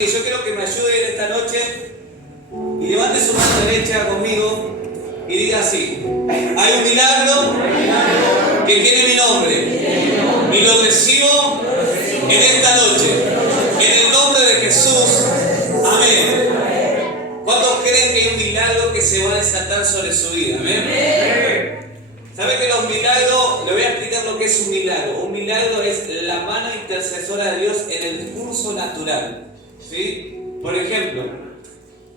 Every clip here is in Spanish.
Yo quiero que me ayuden esta noche y levante su mano derecha conmigo y diga así: hay un milagro que tiene mi nombre y lo recibo en esta noche, en el nombre de Jesús. Amén. ¿Cuántos creen que hay un milagro que se va a desatar sobre su vida? Amén. ¿Sabe que los milagros, le voy a explicar lo que es un milagro? Un milagro es la mano intercesora de Dios en el curso natural, ¿sí? Por ejemplo,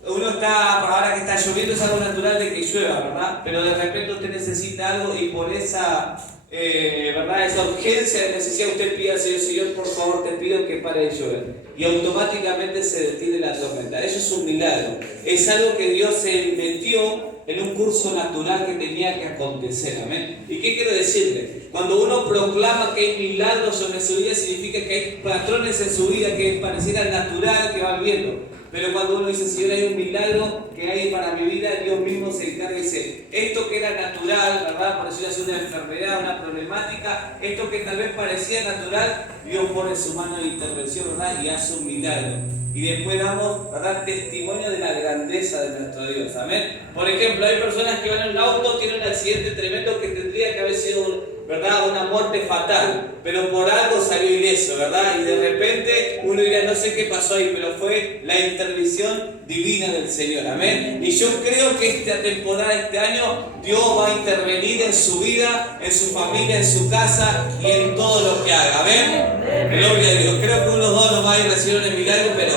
uno está, ahora que está lloviendo es algo natural de que llueva, ¿verdad? Pero de repente usted necesita algo y por esa, ¿verdad? Esa urgencia de necesidad usted pide al Señor: Señor, por favor te pido que pare de llover. Y automáticamente se detiene la tormenta. Eso es un milagro. Es algo que Dios se metió en un curso natural que tenía que acontecer. Amén. ¿Y qué quiero decirle? Cuando uno proclama que hay milagros sobre su vida, significa que hay patrones en su vida que pareciera natural que va viviendo. Pero cuando uno dice: Señor, hay un milagro que hay para mi vida, Dios mismo se encarga y dice: esto que era natural, ¿verdad? Por decirlo así, una enfermedad, una problemática, esto que tal vez parecía natural, Dios pone su mano de intervención, ¿verdad? Y hace un milagro. Y después damos, ¿verdad?, testimonio de la grandeza de nuestro Dios. Amén. Por ejemplo, hay personas que van en un auto, tienen un accidente tremendo que tendría que haber sido, ¿verdad?, una muerte fatal, pero por algo salió ileso, ¿verdad? Y de repente uno dirá: no sé qué pasó ahí, pero fue la intervención divina del Señor. Amén. Y yo creo que esta temporada, este año, Dios va a intervenir en su vida, en su familia, en su casa y en todo lo que haga. Amén. Gloria a Dios. Creo que unos dos nomás recibieron el milagro, pero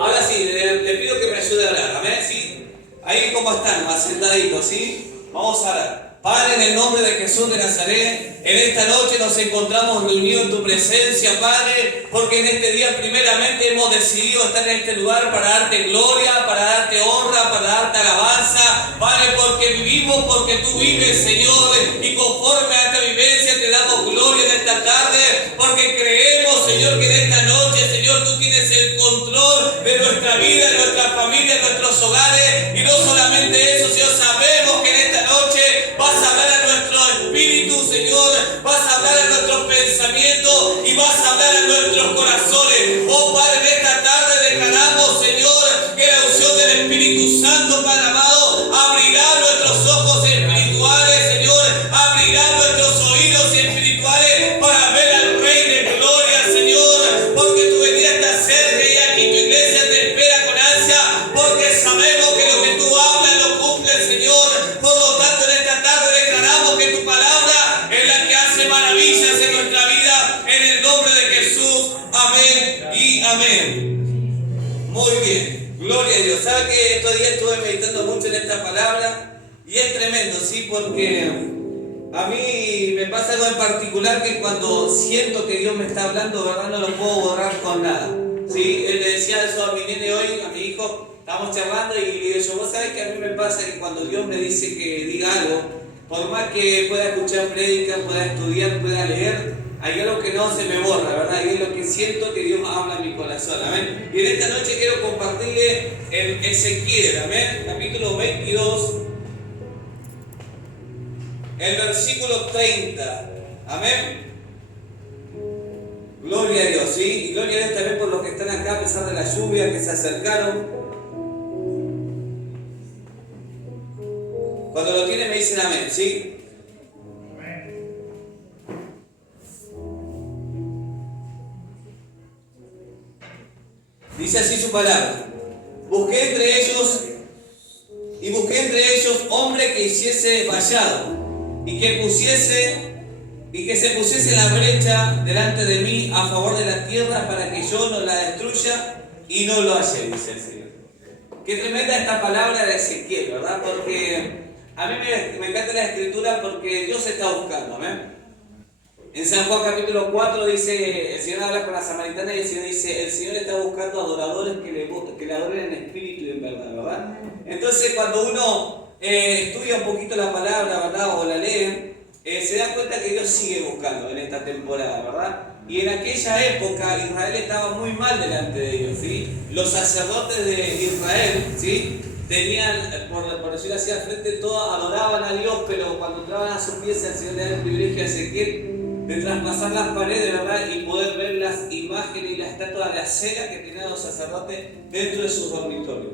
ahora sí, le pido que me ayude a orar. Amén. ¿Sí? Ahí como están, más sentaditos, ¿sí? Vamos a orar. Padre, en el nombre de Jesús de Nazaret, en esta noche nos encontramos reunidos en tu presencia, Padre, porque en este día primeramente hemos decidido estar en este lugar para darte gloria, para darte honra, para darte alabanza, Padre, porque vivimos, porque tú vives, Señor, y conforme a esta vivencia te damos gloria en esta tarde, porque creemos, Señor, que en esta noche, Señor, tú tienes el control de nuestra vida, de nuestra familia, de nuestros hogares, y no solamente eso, Señor, sabemos que en esta noche vas a hablar a nuestro espíritu, Señor, vas a hablar a nuestros pensamientos y vas a hablar a nuestros corazones. Oh Padre, en esta tarde declaramos, Señor, que la unción del Espíritu Santo, Padre amado, abrirá nuestros ojos espirituales, Señor, abrirá nuestros oídos espirituales para ver al Rey de Gloria, Señor, porque tu venida está cerca y aquí tu iglesia te espera con ansia, porque sabemos que lo que tú hablas lo cumple, Señor. Por lo tanto, en esta tarde declaramos que tu palabra es la que hace maravillas en nuestra vida, en el nombre de Jesús. Amén y amén. Muy bien, gloria a Dios. ¿Sabe que estos días estuve meditando mucho en esta palabra? Y es tremendo, ¿sí? Porque a mí me pasa algo en particular, que cuando siento que Dios me está hablando, ¿verdad?, no lo puedo borrar con nada, ¿sí? Él le decía eso a mi nene hoy, a mi hijo, estábamos charlando y le digo yo: vos sabés que a mí me pasa que cuando Dios me dice que diga algo, por más que pueda escuchar prédicas, pueda estudiar, pueda leer, hay algo que no se me borra, ¿verdad? Y es lo que siento que Dios habla en mi corazón, amén. Y en esta noche quiero compartirle en Ezequiel, amén, capítulo 22, el versículo 30, amén. Gloria a Dios, ¿sí? Y gloria a Dios también por los que están acá a pesar de la lluvia, que se acercaron. Cuando lo tienen me dicen amén, ¿sí? Dice así su palabra: busqué entre ellos hombre que hiciese vallado y que se pusiese en la brecha delante de mí a favor de la tierra, para que yo no la destruya y no lo hallé, dice el Señor. Qué tremenda esta palabra de Ezequiel, ¿verdad? Porque a mí me encanta la escritura, porque Dios está buscando, ¿amén? En San Juan capítulo 4 dice, el Señor habla con la samaritana y el Señor dice: el Señor está buscando adoradores que le adoren en espíritu y en verdad, ¿verdad? Entonces cuando uno estudia un poquito la palabra, ¿verdad?, o la lee, se da cuenta que Dios sigue buscando en esta temporada, ¿verdad? Y en aquella época Israel estaba muy mal delante de Dios, ¿sí? Los sacerdotes de Israel, ¿sí?, tenían, por decirlo así, al frente todos adoraban a Dios, pero cuando entraban a su pieza, el Señor le da el privilegio a Ezequiel de traspasar las paredes, ¿verdad? Y poder ver las imágenes y las estatuas de la cera que tenían los sacerdotes dentro de sus dormitorios.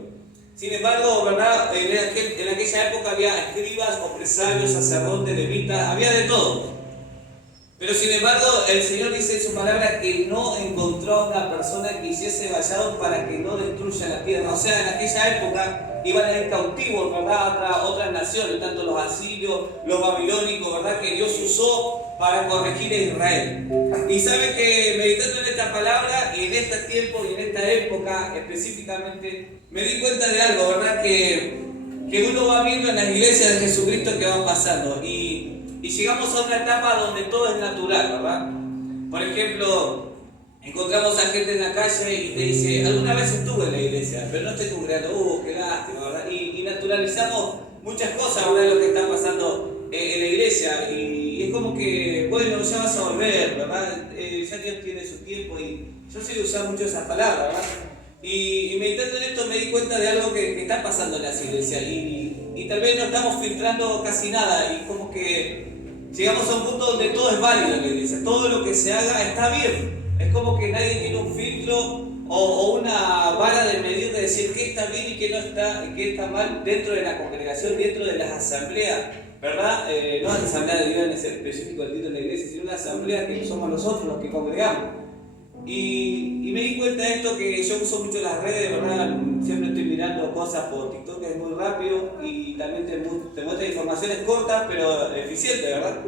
Sin embargo, ¿verdad? En aquella época había escribas, empresarios, sacerdotes, levitas, había de todo. Pero sin embargo, el Señor dice en su palabra que no encontró a una persona que hiciese vallado para que no destruya la tierra. O sea, en aquella época iban a ir cautivos, ¿verdad? A otras naciones, tanto los asirios, los babilónicos, ¿verdad? Que Dios usó para corregir a Israel. Y saben que meditando en esta palabra y en este tiempo y en esta época específicamente, me di cuenta de algo, ¿verdad? Que uno va viendo en las iglesias de Jesucristo que van pasando. Y llegamos a una etapa donde todo es natural, ¿verdad? Por ejemplo, encontramos a gente en la calle y te dice, alguna vez estuve en la iglesia, pero no estoy congregando, qué lástima, ¿verdad? Y naturalizamos muchas cosas, ¿verdad? Lo que está pasando en la iglesia. Y es como que, bueno, ya vas a volver, ¿verdad? Ya Dios tiene su tiempo y yo sé usar mucho esas palabras, ¿verdad? Y meditando en esto me di cuenta de algo que está pasando en las iglesias y tal vez no estamos filtrando casi nada y como que llegamos a un punto donde todo es válido en la iglesia, todo lo que se haga está bien. Es como que nadie tiene un filtro o una vara de medir de decir qué está bien y qué no está, qué está mal dentro de la congregación, dentro de las asambleas, ¿verdad? No la asamblea de Dios en ese específico el título de la iglesia, sino la asamblea que somos nosotros los que congregamos. Y me di cuenta de esto que yo uso mucho las redes, ¿verdad? Siempre estoy mirando cosas por TikTok, que es muy rápido y también te muestra informaciones cortas pero eficientes, ¿verdad?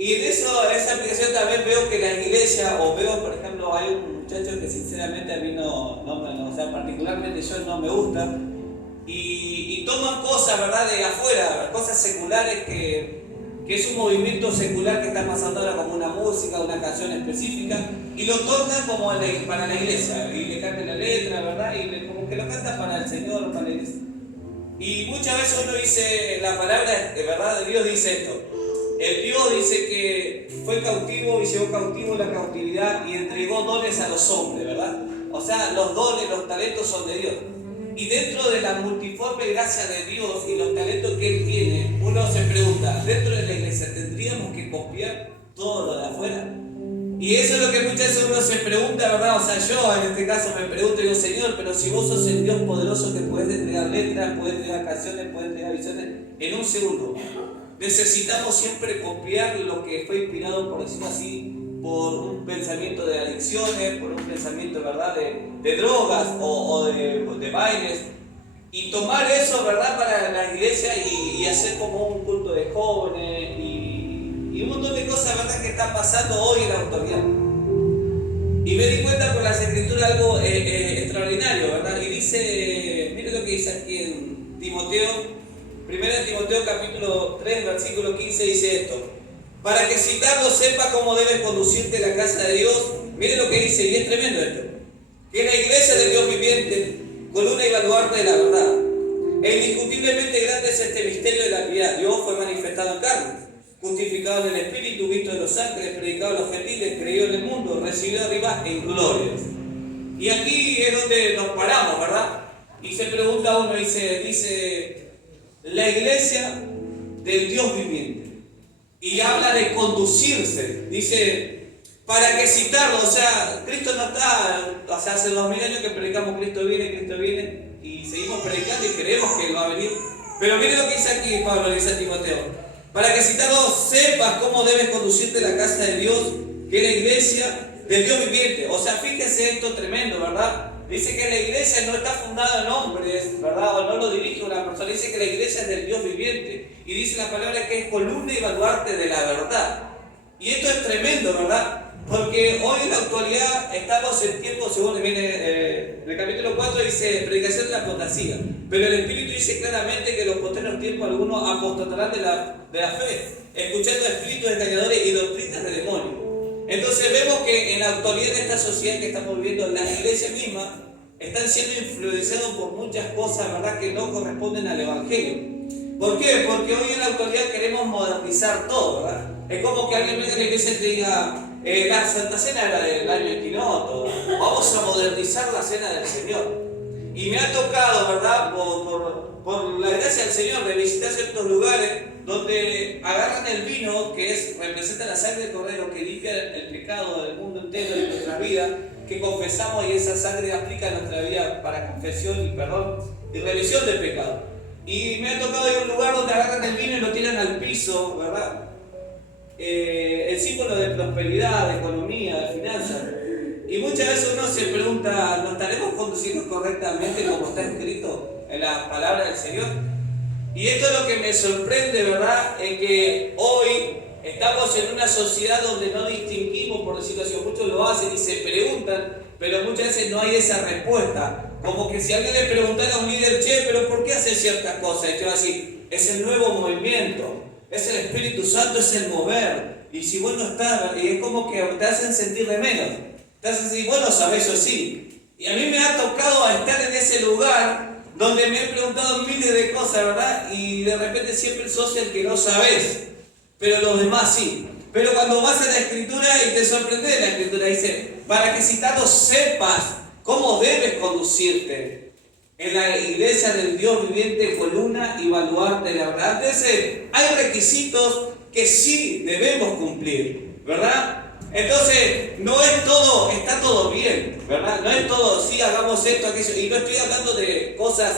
Y en esa aplicación también veo que las iglesias, o veo, por ejemplo, hay un muchacho que sinceramente a mí o sea, particularmente yo no me gusta, y toman cosas, ¿verdad?, de afuera, cosas seculares que es un movimiento secular que está pasando ahora como una música, una canción específica, y lo tornan como para la iglesia, y le cambian la letra, ¿verdad? Y como que lo cantan para el Señor, para la iglesia. Y muchas veces uno dice, la palabra de verdad de Dios dice esto. El Dios dice que fue cautivo y llevó cautivo la cautividad y entregó dones a los hombres, ¿verdad? O sea, los dones, los talentos son de Dios. Y dentro de la multiforme gracia de Dios y los talentos que Él tiene, uno se pregunta, dentro de la iglesia, ¿tendríamos que copiar todo lo de afuera? Y eso es lo que muchas veces uno se pregunta, ¿verdad? O sea, yo en este caso me pregunto, digo, Señor, pero si vos sos el Dios poderoso que puedes entregar letras, puedes entregar canciones, puedes entregar visiones en un segundo, necesitamos siempre copiar lo que fue inspirado, por decirlo así, por un pensamiento de adicciones, por un pensamiento, ¿verdad?, de drogas o de bailes, y tomar eso, ¿verdad?, para la iglesia y hacer como un culto de jóvenes y un montón de cosas, ¿verdad?, que están pasando hoy en la autoridad. Y me di cuenta por las escrituras algo extraordinario, ¿verdad? Y dice, mire lo que dice aquí en Timoteo, 1 Timoteo capítulo 3, versículo 15, dice esto: para que citando sepa cómo debes conducirte en la casa de Dios. Mire lo que dice, y es tremendo esto: que es la iglesia del Dios viviente, columna y baluarte de la verdad. E indiscutiblemente grande es este misterio de la piedad. Dios fue manifestado en carne, justificado en el Espíritu, visto en los ángeles, predicado a los gentiles, creído en el mundo, recibido arriba en glorias. Y aquí es donde nos paramos, ¿verdad? Y se pregunta uno, dice la iglesia del Dios viviente. Y habla de conducirse, dice, para que citarlo, o sea, Cristo no está, o sea, hace 2000 años que predicamos Cristo viene, y seguimos predicando y creemos que Él va a venir. Pero mire lo que dice aquí Pablo, dice a Timoteo: para que citarlo sepas cómo debes conducirte a la casa de Dios, que es la iglesia del Dios viviente. O sea, fíjese esto tremendo, ¿verdad? Dice que la iglesia no está fundada en hombres, ¿verdad? O no lo dirige una persona. Dice que la iglesia es del Dios viviente. Y dice la palabra que es columna y baluarte de la verdad. Y esto es tremendo, ¿verdad? Porque hoy en la actualidad estamos en tiempos, según viene en el capítulo 4, dice predicación de la apostasía. Pero el Espíritu dice claramente que en los posteriores tiempos algunos apostatarán de la fe, escuchando espíritus engañadores y doctrinas de demonios. Entonces vemos que en la actualidad, en esta sociedad que estamos viviendo, las iglesias mismas están siendo influenciadas por muchas cosas, ¿verdad?, que no corresponden al Evangelio. ¿Por qué? Porque hoy en la actualidad queremos modernizar todo, ¿verdad? Es como que alguien venga a la iglesia y te diga, la Santa Cena era del año equinoto, vamos a modernizar la Cena del Señor. Y me ha tocado, ¿verdad?, por la gracia del Señor, de visitar ciertos lugares donde agarran el vino, que representa la sangre del Cordero, que limpia el pecado del mundo entero y de nuestra vida, que confesamos y esa sangre aplica a nuestra vida para confesión y perdón y remisión del pecado. Y me ha tocado ir a un lugar donde agarran el vino y lo tiran al piso, ¿verdad? El símbolo de prosperidad, de economía, de finanzas. Y muchas veces uno se pregunta, ¿nos estaremos conduciendo correctamente como está escrito en la palabra del Señor? Y esto es lo que me sorprende, ¿verdad? Es que hoy estamos en una sociedad donde no distinguimos, por decirlo así, muchos lo hacen y se preguntan, pero muchas veces no hay esa respuesta. Como que si alguien le preguntara a un líder, che, pero ¿por qué hace ciertas cosas? Y te va a decir, es el nuevo movimiento, es el Espíritu Santo, es el mover. Y si vos no estás, y es como que te hacen sentir de menos. Te hacen decir, vos lo sabés, yo sí. Y a mí me ha tocado estar en ese lugar donde me he preguntado miles de cosas, ¿verdad? Y de repente siempre sos el que no sabés, pero los demás sí. Pero cuando vas a la Escritura y te sorprende la Escritura, dice, para que citado sepas cómo debes conducirte en la iglesia del Dios viviente, columna y baluarte de Abraham. Entonces, hay requisitos que sí debemos cumplir, ¿verdad? Entonces, no es todo, está todo bien, ¿verdad? No es todo, sí, hagamos esto, aquello. Y no estoy hablando de cosas,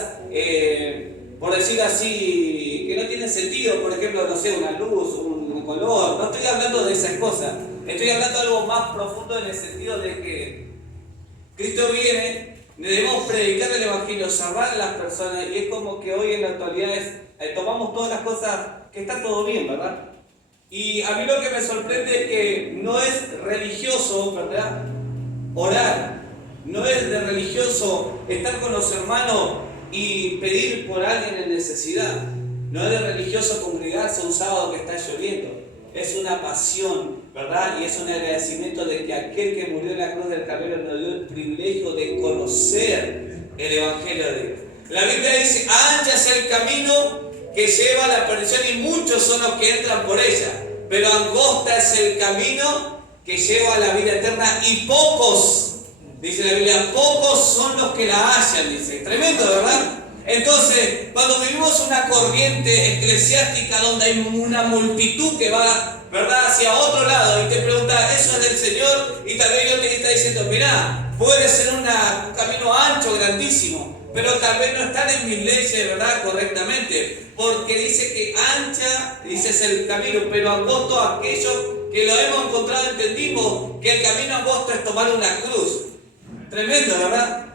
por decir así, que no tienen sentido. Por ejemplo, no sé, una luz, un color. No estoy hablando de esas cosas. Estoy hablando de algo más profundo en el sentido de que Cristo viene, debemos predicar el Evangelio, salvar a las personas. Y es como que hoy en la actualidad tomamos todas las cosas, que está todo bien, ¿verdad? Y a mí lo que me sorprende es que no es religioso, ¿verdad?, orar. No es de religioso estar con los hermanos y pedir por alguien en necesidad. No es de religioso congregarse un sábado que está lloviendo. Es una pasión, ¿verdad? Y es un agradecimiento de que aquel que murió en la cruz del Calvario nos dio el privilegio de conocer el Evangelio de Dios. La Biblia dice, ancha es el camino que lleva a la perdición y muchos son los que entran por ella, pero angosta es el camino que lleva a la vida eterna y pocos, dice la Biblia, pocos son los que la hallan, dice. Tremendo, ¿verdad? Entonces, cuando vivimos una corriente eclesiástica donde hay una multitud que va, ¿verdad?, hacia otro lado y te pregunta, ¿eso es del Señor? Y tal vez Dios te está diciendo, mirá, puede ser un camino ancho, grandísimo, pero tal vez no están en mis leyes, ¿verdad?, correctamente, porque dice que ancha, dice, es el camino, pero angosto aquellos que lo hemos encontrado, entendimos que el camino angosto es tomar una cruz. Tremendo, ¿verdad?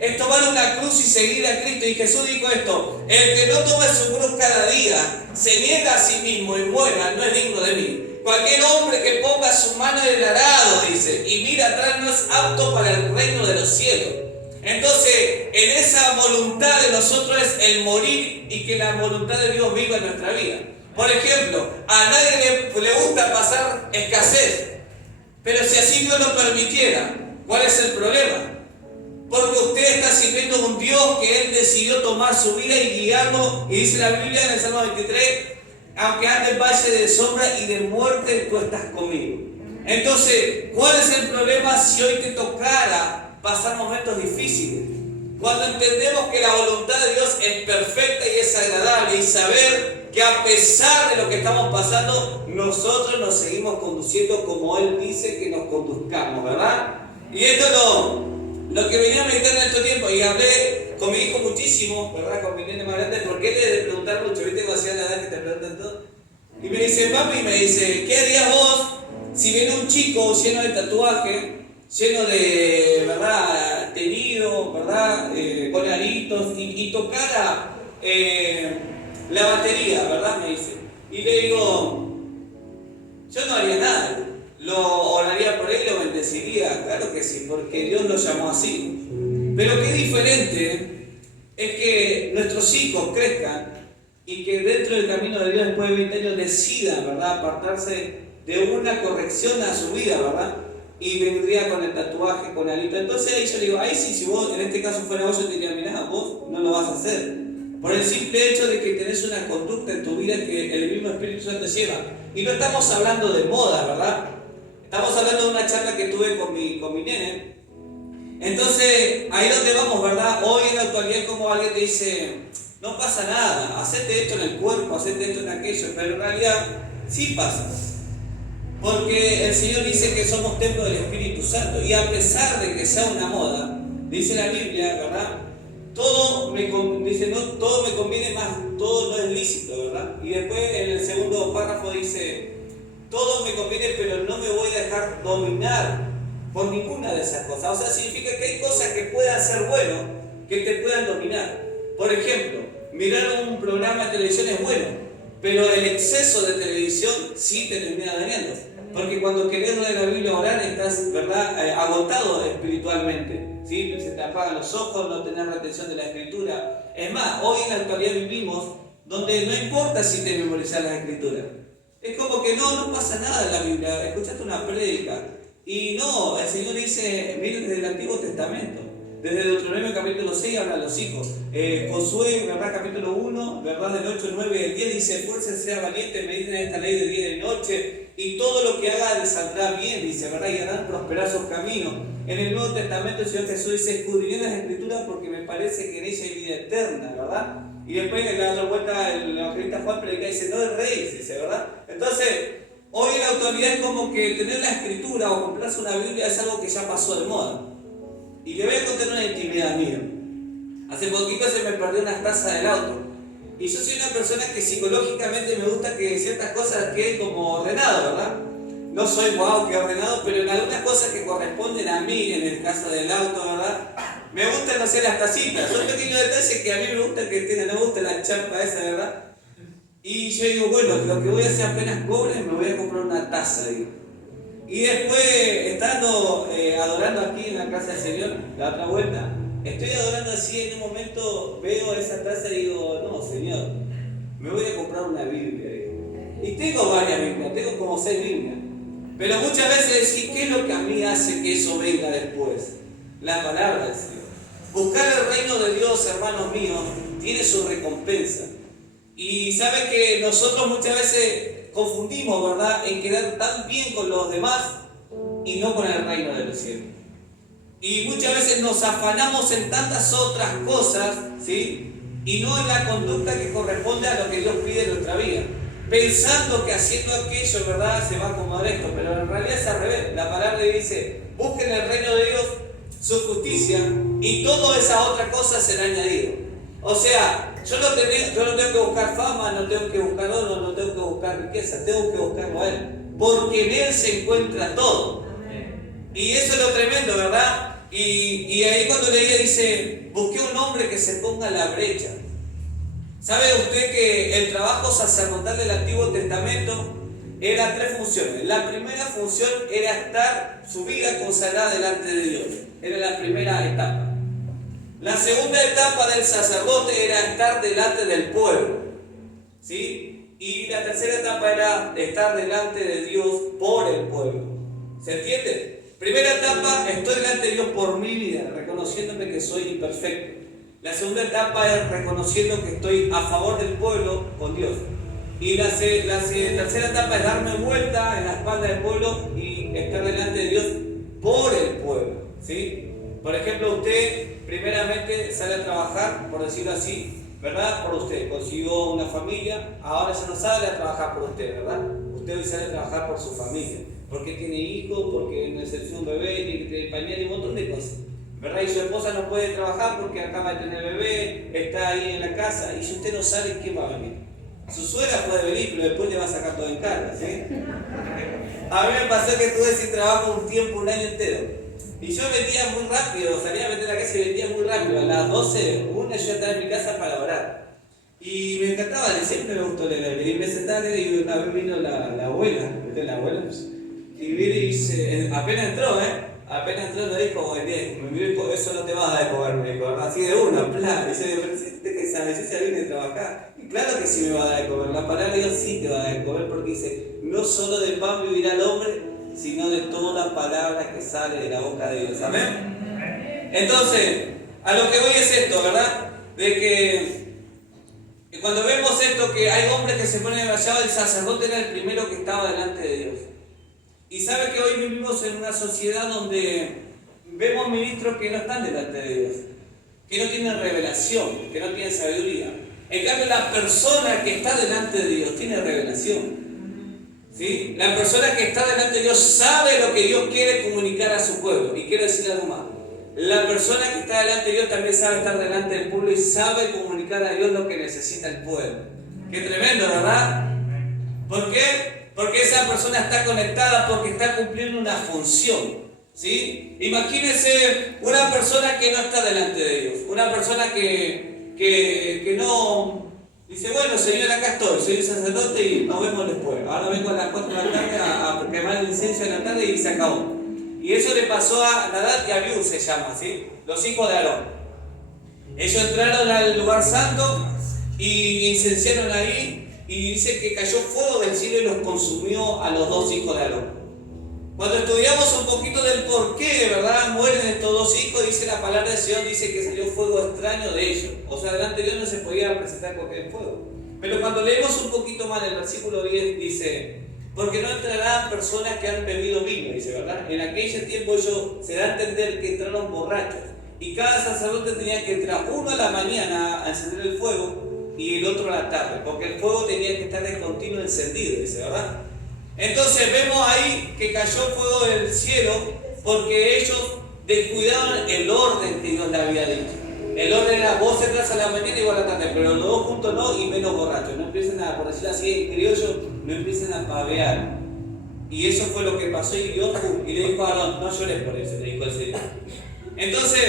Es tomar una cruz y seguir a Cristo. Y Jesús dijo esto, el que no tome su cruz cada día, se niega a sí mismo y muera, no es digno de mí. Cualquier hombre que ponga su mano en el arado, dice, y mira atrás, no es apto para el reino de los cielos. Entonces, en esa voluntad de nosotros es el morir y que la voluntad de Dios viva en nuestra vida. Por ejemplo, a nadie le gusta pasar escasez, pero si así Dios lo permitiera, ¿cuál es el problema? Porque usted está sirviendo a un Dios que Él decidió tomar su vida y guiarlo. Y dice la Biblia en el Salmo 23, aunque ande en valle de sombra y de muerte, tú estás conmigo. Entonces, ¿cuál es el problema si hoy te tocara pasar momentos difíciles? Cuando entendemos que la voluntad de Dios es perfecta y es agradable, y saber que a pesar de lo que estamos pasando, nosotros nos seguimos conduciendo como Él dice que nos conduzcamos, ¿verdad? Y esto lo que venía a meditar en estos tiempos, y hablé con mi hijo muchísimo, ¿verdad?, con mi nene más grande, porque él le de preguntar mucho, ¿viste? Cuando hacía la edad que te preguntan todo. Y me dice, papi, me dice, ¿qué harías vos si viene un chico lleno de tatuaje, lleno de, ¿verdad?, teñido, ¿verdad?, con aritos, y tocara la batería, ¿verdad?, me dice. Y le digo, yo no haría nada. Lo oraría por él y lo bendeciría, claro que sí, porque Dios lo llamó así. Pero qué diferente es que nuestros hijos crezcan y que dentro del camino de Dios después de 20 años decidan, ¿verdad?, apartarse de una corrección a su vida, ¿verdad? Y vendría con el tatuaje, con alito. Entonces ahí yo digo, ahí sí, si vos en este caso fuera vos, yo te diría, mirá, vos no lo vas a hacer. Por el simple hecho de que tenés una conducta en tu vida que el mismo Espíritu Santo te lleva. Y no estamos hablando de moda, ¿verdad? Estamos hablando de una charla que tuve con mi nene. Entonces, ahí donde vamos, ¿verdad? Hoy en la actualidad, como alguien te dice, no pasa nada, hacete esto en el cuerpo, hacete esto en aquello, pero en realidad sí pasa. Porque el Señor dice que somos templo del Espíritu Santo, y a pesar de que sea una moda, dice la Biblia, ¿verdad? Dice, no, todo me conviene más, todo no es lícito, ¿verdad? Y después en el segundo párrafo dice, todo me conviene, pero no me voy a dejar dominar por ninguna de esas cosas. O sea, significa que hay cosas que puedan ser buenas, que te puedan dominar. Por ejemplo, mirar un programa de televisión es bueno, pero el exceso de televisión sí te termina dañando. Porque cuando querés leer la Biblia orar estás, ¿verdad?, agotado espiritualmente. ¿Sí? Se te apagan los ojos, no tenés retención de la Escritura. Es más, hoy en la actualidad vivimos donde no importa si te memorizas las Escrituras. Es como que no pasa nada en la Biblia. Escuchaste una prédica. Y no, el Señor dice, miren desde el Antiguo Testamento. Desde Deuteronomio capítulo 6 habla a los hijos. Josué, ¿verdad? Capítulo 1, ¿verdad? Del 8, 9 y el 10 dice, esfuércense, sea valiente, mediten esta ley de día y de noche, y todo lo que haga les saldrá bien, dice, ¿verdad? Y harán prosperar sus caminos. En el Nuevo Testamento el Señor Jesús dice, escudriñad las Escrituras porque me parece que en ella hay vida eterna, ¿verdad? Y después en la otra vuelta el evangelista Juan predica y dice, no es rey, dice, ¿verdad? Entonces, hoy en la actualidad es como que tener la Escritura o comprarse una Biblia es algo que ya pasó de moda. Y le voy a contar una intimidad mía. Hace poquito se me perdió una taza del auto. Y yo soy una persona que psicológicamente me gusta que ciertas cosas queden como ordenado, ¿verdad? No soy wow que ordenado, pero en algunas cosas que corresponden a mí, en el caso del auto, ¿verdad? Me gustan, no sé, las tacitas. Son pequeños detalles que a mí me gusta que tengan, no me gusta la champa esa, ¿verdad? Y yo digo, bueno, lo que voy a hacer apenas cobre, me voy a comprar una taza, digo. Y después, estando adorando aquí en la casa del Señor, la otra vuelta, estoy adorando así, en un momento veo esa taza y digo, no, Señor, me voy a comprar una Biblia. Y tengo varias Biblias, tengo como 6 Biblias. Pero muchas veces decís, ¿qué es lo que a mí hace que eso venga después? La palabra del Señor. Buscar el reino de Dios, hermanos míos, tiene su recompensa. Y sabe que nosotros muchas veces confundimos, ¿verdad?, en quedar tan bien con los demás y no con el reino de los cielos. Y muchas veces nos afanamos en tantas otras cosas, ¿sí?, y no en la conducta que corresponde a lo que Dios pide en nuestra vida. Pensando que haciendo aquello, ¿verdad?, se va a acomodar esto, pero en realidad es al revés. La palabra dice, busquen el reino de Dios, su justicia, y toda esa otra cosa será añadida. O sea, yo no tengo que buscar fama, no tengo que buscar oro, no tengo que buscar riqueza, tengo que buscarlo a Él, porque en Él se encuentra todo. Y eso es lo tremendo, ¿verdad? Y ahí cuando leía dice, busqué un hombre que se ponga a la brecha. ¿Sabe usted que el trabajo sacerdotal del Antiguo Testamento era 3 funciones? La primera función era estar su vida consagrada delante de Dios. Era la primera etapa. La segunda etapa del sacerdote era estar delante del pueblo, ¿sí? Y la tercera etapa era estar delante de Dios por el pueblo. ¿Se entiende? Primera etapa, estoy delante de Dios por mi vida, reconociéndome que soy imperfecto. La segunda etapa es reconociendo que estoy a favor del pueblo con Dios. Y la tercera etapa es darme vuelta en la espalda del pueblo y estar delante de Dios por el pueblo, ¿sí? Por ejemplo, usted primeramente sale a trabajar, por decirlo así, ¿verdad? Por usted, consiguió una familia, ahora ya no sale a trabajar por usted, ¿verdad? Usted hoy sale a trabajar por su familia, porque tiene hijos, porque necesita un bebé, tiene que tener pañal y un montón de cosas, ¿verdad? Y su esposa no puede trabajar porque acaba de tener bebé, está ahí en la casa, y si usted no sale, ¿quién va a venir? Su suegra puede venir, pero después le va a sacar todo en cara, ¿sí? A mí me pasó que estuve sin trabajo un tiempo, un año entero. Y yo vendía muy rápido, salía a vender la casa y vendía muy rápido. A las 12, una yo estaba en mi casa para orar. Y me encantaba, siempre me gustó leer. Y me sentaba a leer y una vez vino la abuela, ¿viste la abuela? Y vino y apenas entró, apenas entró me dijo, me miró y dijo, eso no te vas a dar de comer, me dijo, así de una, plan. Y yo digo, pero ¿usted qué sabe? Yo ya vine a trabajar. Y claro que sí me va a dar de comer. La palabra de Dios sí te va a dar de comer porque dice, no solo de pan vivirá el hombre, sino de toda palabra que sale de la boca de Dios. ¿Amén? Entonces, a lo que voy es esto, ¿verdad? De que cuando vemos esto, que hay hombres que se ponen abrazados, el sacerdote era el primero que estaba delante de Dios. Y sabe que hoy vivimos en una sociedad donde vemos ministros que no están delante de Dios, que no tienen revelación, que no tienen sabiduría. En cambio, la persona que está delante de Dios tiene revelación. ¿Sí? La persona que está delante de Dios sabe lo que Dios quiere comunicar a su pueblo. Y quiero decir algo más. La persona que está delante de Dios también sabe estar delante del pueblo y sabe comunicar a Dios lo que necesita el pueblo. Qué tremendo, ¿verdad? ¿Por qué? Porque esa persona está conectada porque está cumpliendo una función. ¿Sí? Imagínense una persona que no está delante de Dios. Una persona que no... Dice, bueno, Señor, acá estoy, soy un sacerdote y nos vemos después. Ahora vengo a las 4 de la tarde a quemar el incienso en la tarde y se acabó. Y eso le pasó a Nadab y Abiú, se llama, ¿sí? Los hijos de Aarón. Ellos entraron al lugar santo y incenciaron ahí y dice que cayó fuego del cielo y los consumió a los dos hijos de Aarón. Cuando estudiamos un poquito del por qué, ¿verdad? Mueren estos dos hijos, dice la palabra del Señor, dice que salió fuego extraño de ellos. O sea, delante de Dios no se podía presentar cualquier fuego. Pero cuando leemos un poquito más el versículo 10, dice, porque no entrarán personas que han bebido vino, dice, ¿verdad? En aquel tiempo ellos se da a entender que entraron borrachos. Y cada sacerdote tenía que entrar uno a la mañana a encender el fuego y el otro a la tarde, porque el fuego tenía que estar de continuo encendido, dice, ¿verdad? Entonces vemos ahí que cayó fuego del cielo porque ellos descuidaron el orden que Dios le había dicho. El orden era vos entras a la mañana y vos a la tarde, pero los dos juntos no y menos borrachos. No empiecen a, por decirlo así en criollo, no empiecen a pavear. Y eso fue lo que pasó y Dios y le dijo a Aarón, no llores por eso, le dijo el Señor. Entonces,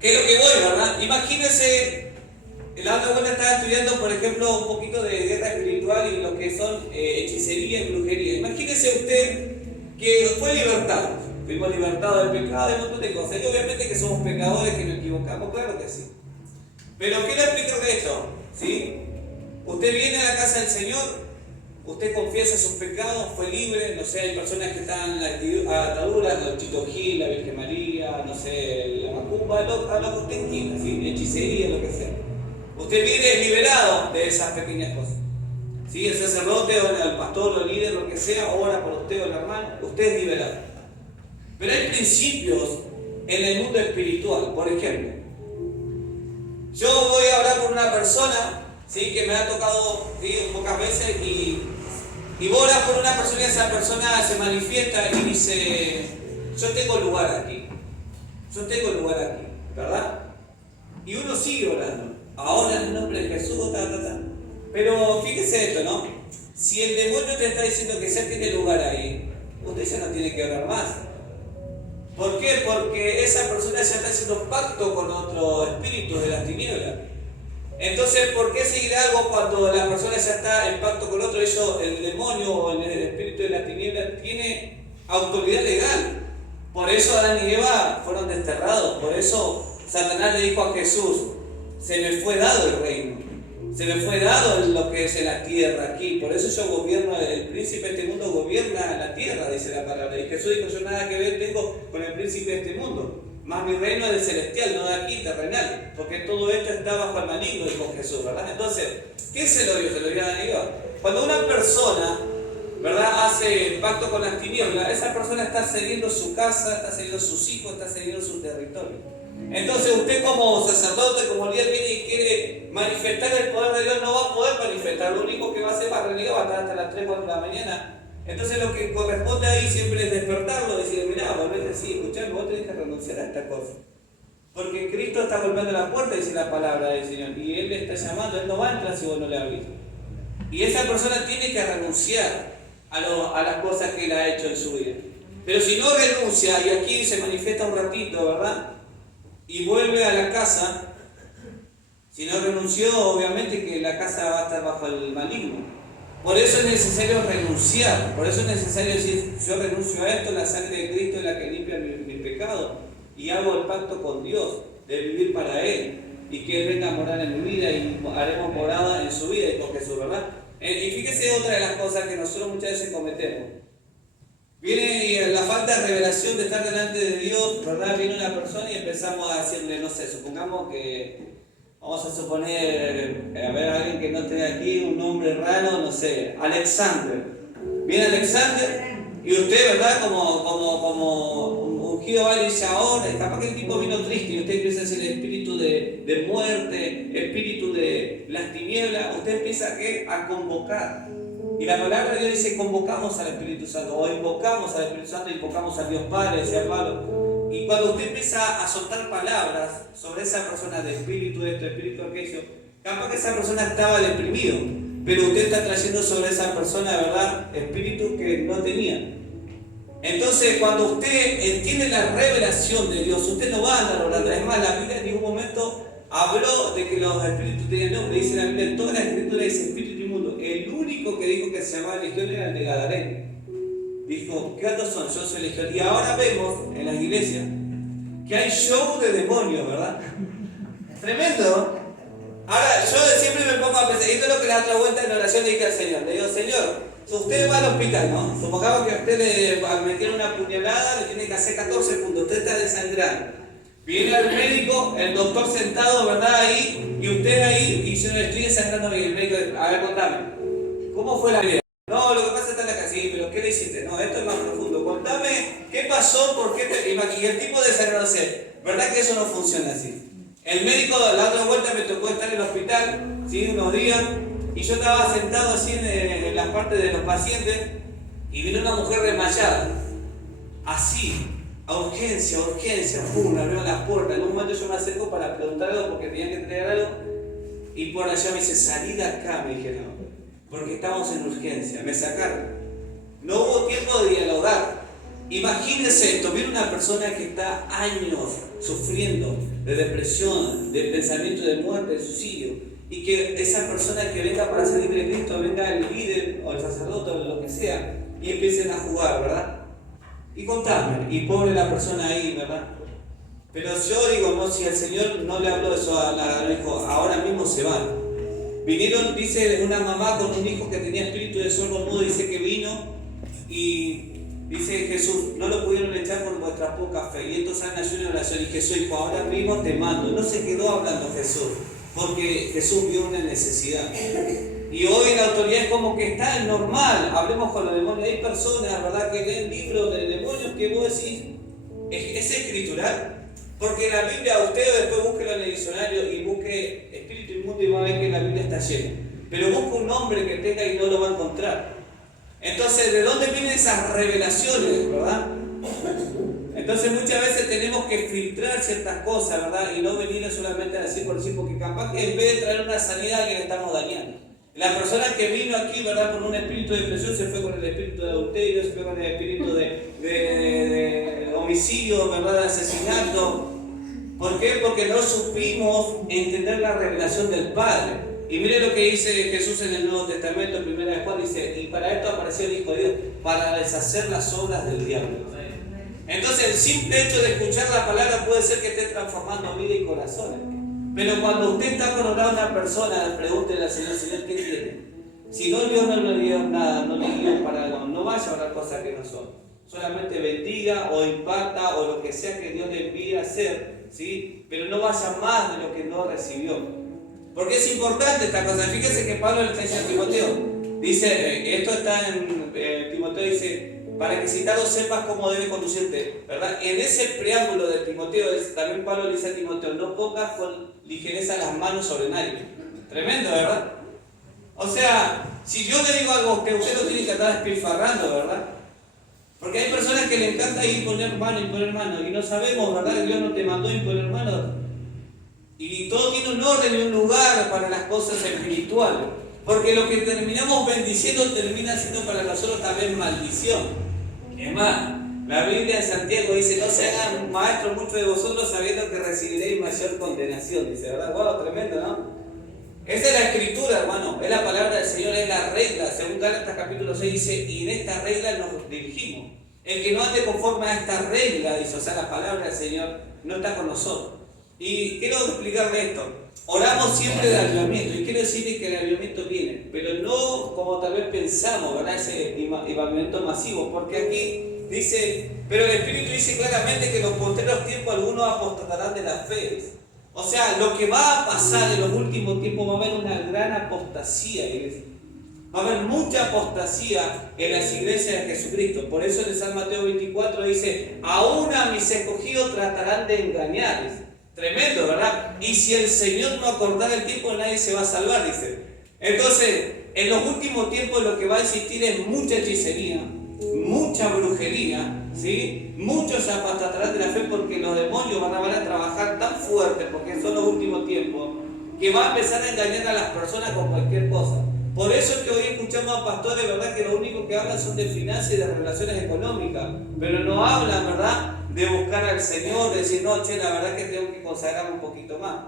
¿qué es lo que voy, verdad? Imagínense. La otra buena estaba estudiando, por ejemplo, un poquito de guerra espiritual y lo que son hechicería y brujería. Imagínese usted que fue libertado. Fuimos libertados del pecado, de un montón de cosas. Y obviamente que somos pecadores, que nos equivocamos, claro que sí. Pero ¿qué le explico de esto? ¿Sí? Usted viene a la casa del Señor, usted confiesa sus pecados, fue libre, no sé, hay personas que están en la atadura, el Chito Gil, la Virgen María, no sé, la Macumba, a lo que usted quiera, ¿sí? Hechicería, lo que sea. Usted viene liberado de esas pequeñas cosas. ¿Sí? El sacerdote o el pastor o el líder, lo que sea, ora por usted o el hermano, usted es liberado. Pero hay principios en el mundo espiritual. Por ejemplo, yo voy a hablar con una persona, ¿sí? Que me ha tocado, ¿sí? Pocas veces y voy a hablar con una persona y esa persona se manifiesta y dice, yo tengo lugar aquí. Yo tengo lugar aquí, ¿verdad? Y uno sigue orando. Ahora en el nombre de Jesús, Pero fíjese esto, ¿no? Si el demonio te está diciendo que ya tiene lugar ahí, usted ya no tiene que orar más. ¿Por qué? Porque esa persona ya está haciendo pacto con otro espíritu de las tinieblas. Entonces, ¿por qué seguir algo cuando la persona ya está en pacto con otro? El demonio o el espíritu de las tinieblas tiene autoridad legal. Por eso Adán y Eva fueron desterrados. Por eso Satanás le dijo a Jesús, se me fue dado el reino, se me fue dado lo que es en la tierra aquí, por eso yo gobierno, el príncipe de este mundo gobierna la tierra, dice la palabra. Y Jesús dijo, yo nada que ver tengo con el príncipe de este mundo, más mi reino es del celestial, no de aquí, terrenal, porque todo esto está bajo el maligno, dijo Jesús, ¿verdad? Entonces, ¿quién se lo dio? Se lo dio a Adán y Eva. Cuando una persona, ¿verdad?, hace pacto con las tinieblas, esa persona está cediendo su casa, está cediendo sus hijos, está cediendo su territorio. Entonces usted como sacerdote, como líder, viene y quiere manifestar el poder de Dios, no va a poder manifestar. Lo único que va a hacer va a renegar, va a estar hasta las 3 de la mañana. Entonces lo que corresponde ahí siempre es despertarlo, decirle, mirá, volvete así, escuchame, vos tenés que renunciar a esta cosa. Porque Cristo está golpeando la puerta, dice la palabra del Señor, y Él le está llamando, Él no va a entrar si vos no le abrís. Y esa persona tiene que renunciar a las cosas que Él ha hecho en su vida. Pero si no renuncia, y aquí se manifiesta un ratito, ¿verdad?, y vuelve a la casa, si no renunció, obviamente que la casa va a estar bajo el maligno. Por eso es necesario renunciar, por eso es necesario decir, yo renuncio a esto, la sangre de Cristo es la que limpia mi pecado, y hago el pacto con Dios de vivir para Él, y que Él venga a morar en mi vida, y haremos morada en su vida, dijo Jesús, ¿verdad? Y fíjese otra de las cosas que nosotros muchas veces cometemos. Viene la falta de revelación de estar delante de Dios, ¿verdad? Viene una persona y empezamos a decirle, no sé, supongamos que, vamos a suponer, a ver, alguien que no esté aquí, un nombre raro, no sé, Alexander. Viene Alexander y usted, ¿verdad? Como ungido va y dice, ahora, capaz que el tipo vino triste y usted empieza a decir espíritu de muerte, espíritu de las tinieblas, usted empieza a convocar. Y la palabra de Dios dice, convocamos al Espíritu Santo, o invocamos al Espíritu Santo, invocamos a Dios Padre, decía Pablo. Y cuando usted empieza a soltar palabras sobre esa persona de espíritu esto, espíritu aquello, capaz que esa persona estaba deprimido, pero usted está trayendo sobre esa persona, ¿verdad?, espíritu que no tenía. Entonces, cuando usted entiende la revelación de Dios, usted no va a andar orando. Es más, la Biblia en ningún momento habló de que los espíritus tenían nombre. Dice la Biblia, en toda la escritura dice espíritu inmundo. El único que dijo que se llamaba Legión era el de Gadareno. Dijo, ¿qué datos son? Yo soy Legión. Y ahora vemos en las iglesias que hay show de demonios, ¿verdad? Tremendo. Ahora, yo siempre me pongo a pensar, esto es lo que la otra vuelta en oración le dije al Señor. Le digo, Señor, usted va al hospital, ¿no? Supongamos que a usted le metieron una puñalada, le tiene que hacer 14 puntos, usted está desangrando. Viene al médico, el doctor sentado, ¿verdad? Ahí, y usted ahí, y yo estoy desangrando bien. El médico, a ver, contame, ¿cómo fue la vida? No, lo que pasa está en la casa, sí, pero ¿qué le hiciste? No, esto es más profundo. Contame, ¿qué pasó? ¿Por qué te...? Y el tipo desangrándose. ¿Verdad que eso no funciona así? El médico, la otra vuelta me tocó estar en el hospital, ¿sí?, unos días, y yo estaba sentado así en la parte de los pacientes, y vino una mujer desmayada, así, a urgencia, pum, abrió la puerta. En un momento yo me acerco para preguntar algo porque tenía que entregar algo, y por allá me dice, salí de acá, me dijeron, porque estamos en urgencia. Me sacaron. No hubo tiempo de dialogar. Imagínense esto, viene una persona que está años sufriendo de depresión, de pensamiento de muerte, de suicidio, y que esa persona que venga para salir de Cristo, venga el líder o el sacerdote o lo que sea, y empiecen a jugar, ¿verdad? Y contame, y pobre la persona ahí, ¿verdad? Pero yo digo, no, si el Señor no le habló eso a la dijo, ahora mismo se van. Vinieron, dice una mamá con un hijo que tenía espíritu de sordo mudo, dice que vino y dice Jesús, no lo pudieron echar por vuestra poca fe. Y entonces han hecho una oración y Jesús dijo, ahora mismo te mando. No se quedó hablando Jesús, porque Jesús vio una necesidad. Y hoy la autoridad es como que está normal. Hablemos con los demonios. Hay personas, ¿verdad?, que leen libros de demonios que vos decís, ¿es escritural? Porque la Biblia, usted después búsquelo en el diccionario y busque espíritu inmundo y va a ver que la Biblia está llena. Pero busque un nombre que tenga y no lo va a encontrar. Entonces, ¿de dónde vienen esas revelaciones, verdad? Entonces muchas veces tenemos que filtrar ciertas cosas, ¿verdad? Y no venir solamente a decir por decir, porque capaz que en vez de traer una sanidad que le estamos dañando. La persona que vino aquí, ¿verdad?, con un espíritu de depresión se fue con el espíritu de adulterio, se fue con el espíritu de homicidio, ¿verdad?, de asesinato. ¿Por qué? Porque no supimos entender la revelación del Padre. Y mire lo que dice Jesús en el Nuevo Testamento, en 1 Juan, dice, y para esto apareció el Hijo de Dios, para deshacer las obras del diablo. Entonces el simple hecho de escuchar la palabra puede ser que esté transformando vida y corazones. Pero cuando usted está con una persona, pregúntele al Señor, Señor, ¿qué tiene? Si no, Dios no le dio nada, no le dio para algo, no vaya a orar cosas que no son. Solamente bendiga o imparta o lo que sea que Dios le envíe a hacer, ¿sí? Pero no vaya más de lo que no recibió. Porque es importante esta cosa. Fíjese que Pablo le dice a Timoteo, dice, esto está en Timoteo, dice, para que si tal sepas cómo debe conducirte, ¿verdad? En ese preámbulo de Timoteo, también Pablo le dice a Timoteo, no pongas con ligereza las manos sobre nadie. Tremendo, ¿verdad? O sea, si yo le digo algo a usted, usted lo tiene que estar despilfarrando, ¿verdad? Porque hay personas que le encanta imponer mano, y no sabemos, ¿verdad? Dios no te mandó a imponer mano. Y todo tiene un orden y un lugar para las cosas espirituales. Porque lo que terminamos bendiciendo termina siendo para nosotros también maldición. Es más, la Biblia en Santiago dice, no se hagan maestros muchos de vosotros sabiendo que recibiréis mayor condenación. Dice, ¿verdad? Wow, tremendo, ¿no? Esa es la escritura, hermano. Es la palabra del Señor, es la regla. Según Gálatas capítulo 6 dice, y en esta regla nos dirigimos. El que no ande conforme a esta regla, dice, o sea, la palabra del Señor no está con nosotros. Y quiero explicarle esto. Oramos siempre de avivamiento, y quiero decirles que el avivamiento viene, pero no como tal vez pensamos, ¿verdad? Ese avivamiento masivo, porque aquí dice, pero el Espíritu dice claramente que en los postreros tiempos algunos apostatarán de la fe. O sea, lo que va a pasar en los últimos tiempos va a haber una gran apostasía, iglesia. Va a haber mucha apostasía en las iglesias de Jesucristo. Por eso en San Mateo 24 dice, aún a mis escogidos tratarán de engañar. Tremendo, ¿verdad? Y si el Señor no acortara el tiempo, nadie se va a salvar, dice. Entonces, en los últimos tiempos lo que va a existir es mucha hechicería, mucha brujería, ¿sí? Muchos se apostatarán de la fe porque los demonios van a trabajar tan fuerte, porque son los últimos tiempos, que va a empezar a engañar a las personas con cualquier cosa. Por eso es que hoy escuchamos a pastores, ¿verdad?, que lo único que hablan son de finanzas y de relaciones económicas, pero no hablan, ¿verdad?, de buscar al Señor, de decir, no, che, la verdad que tengo que consagrarme un poquito más.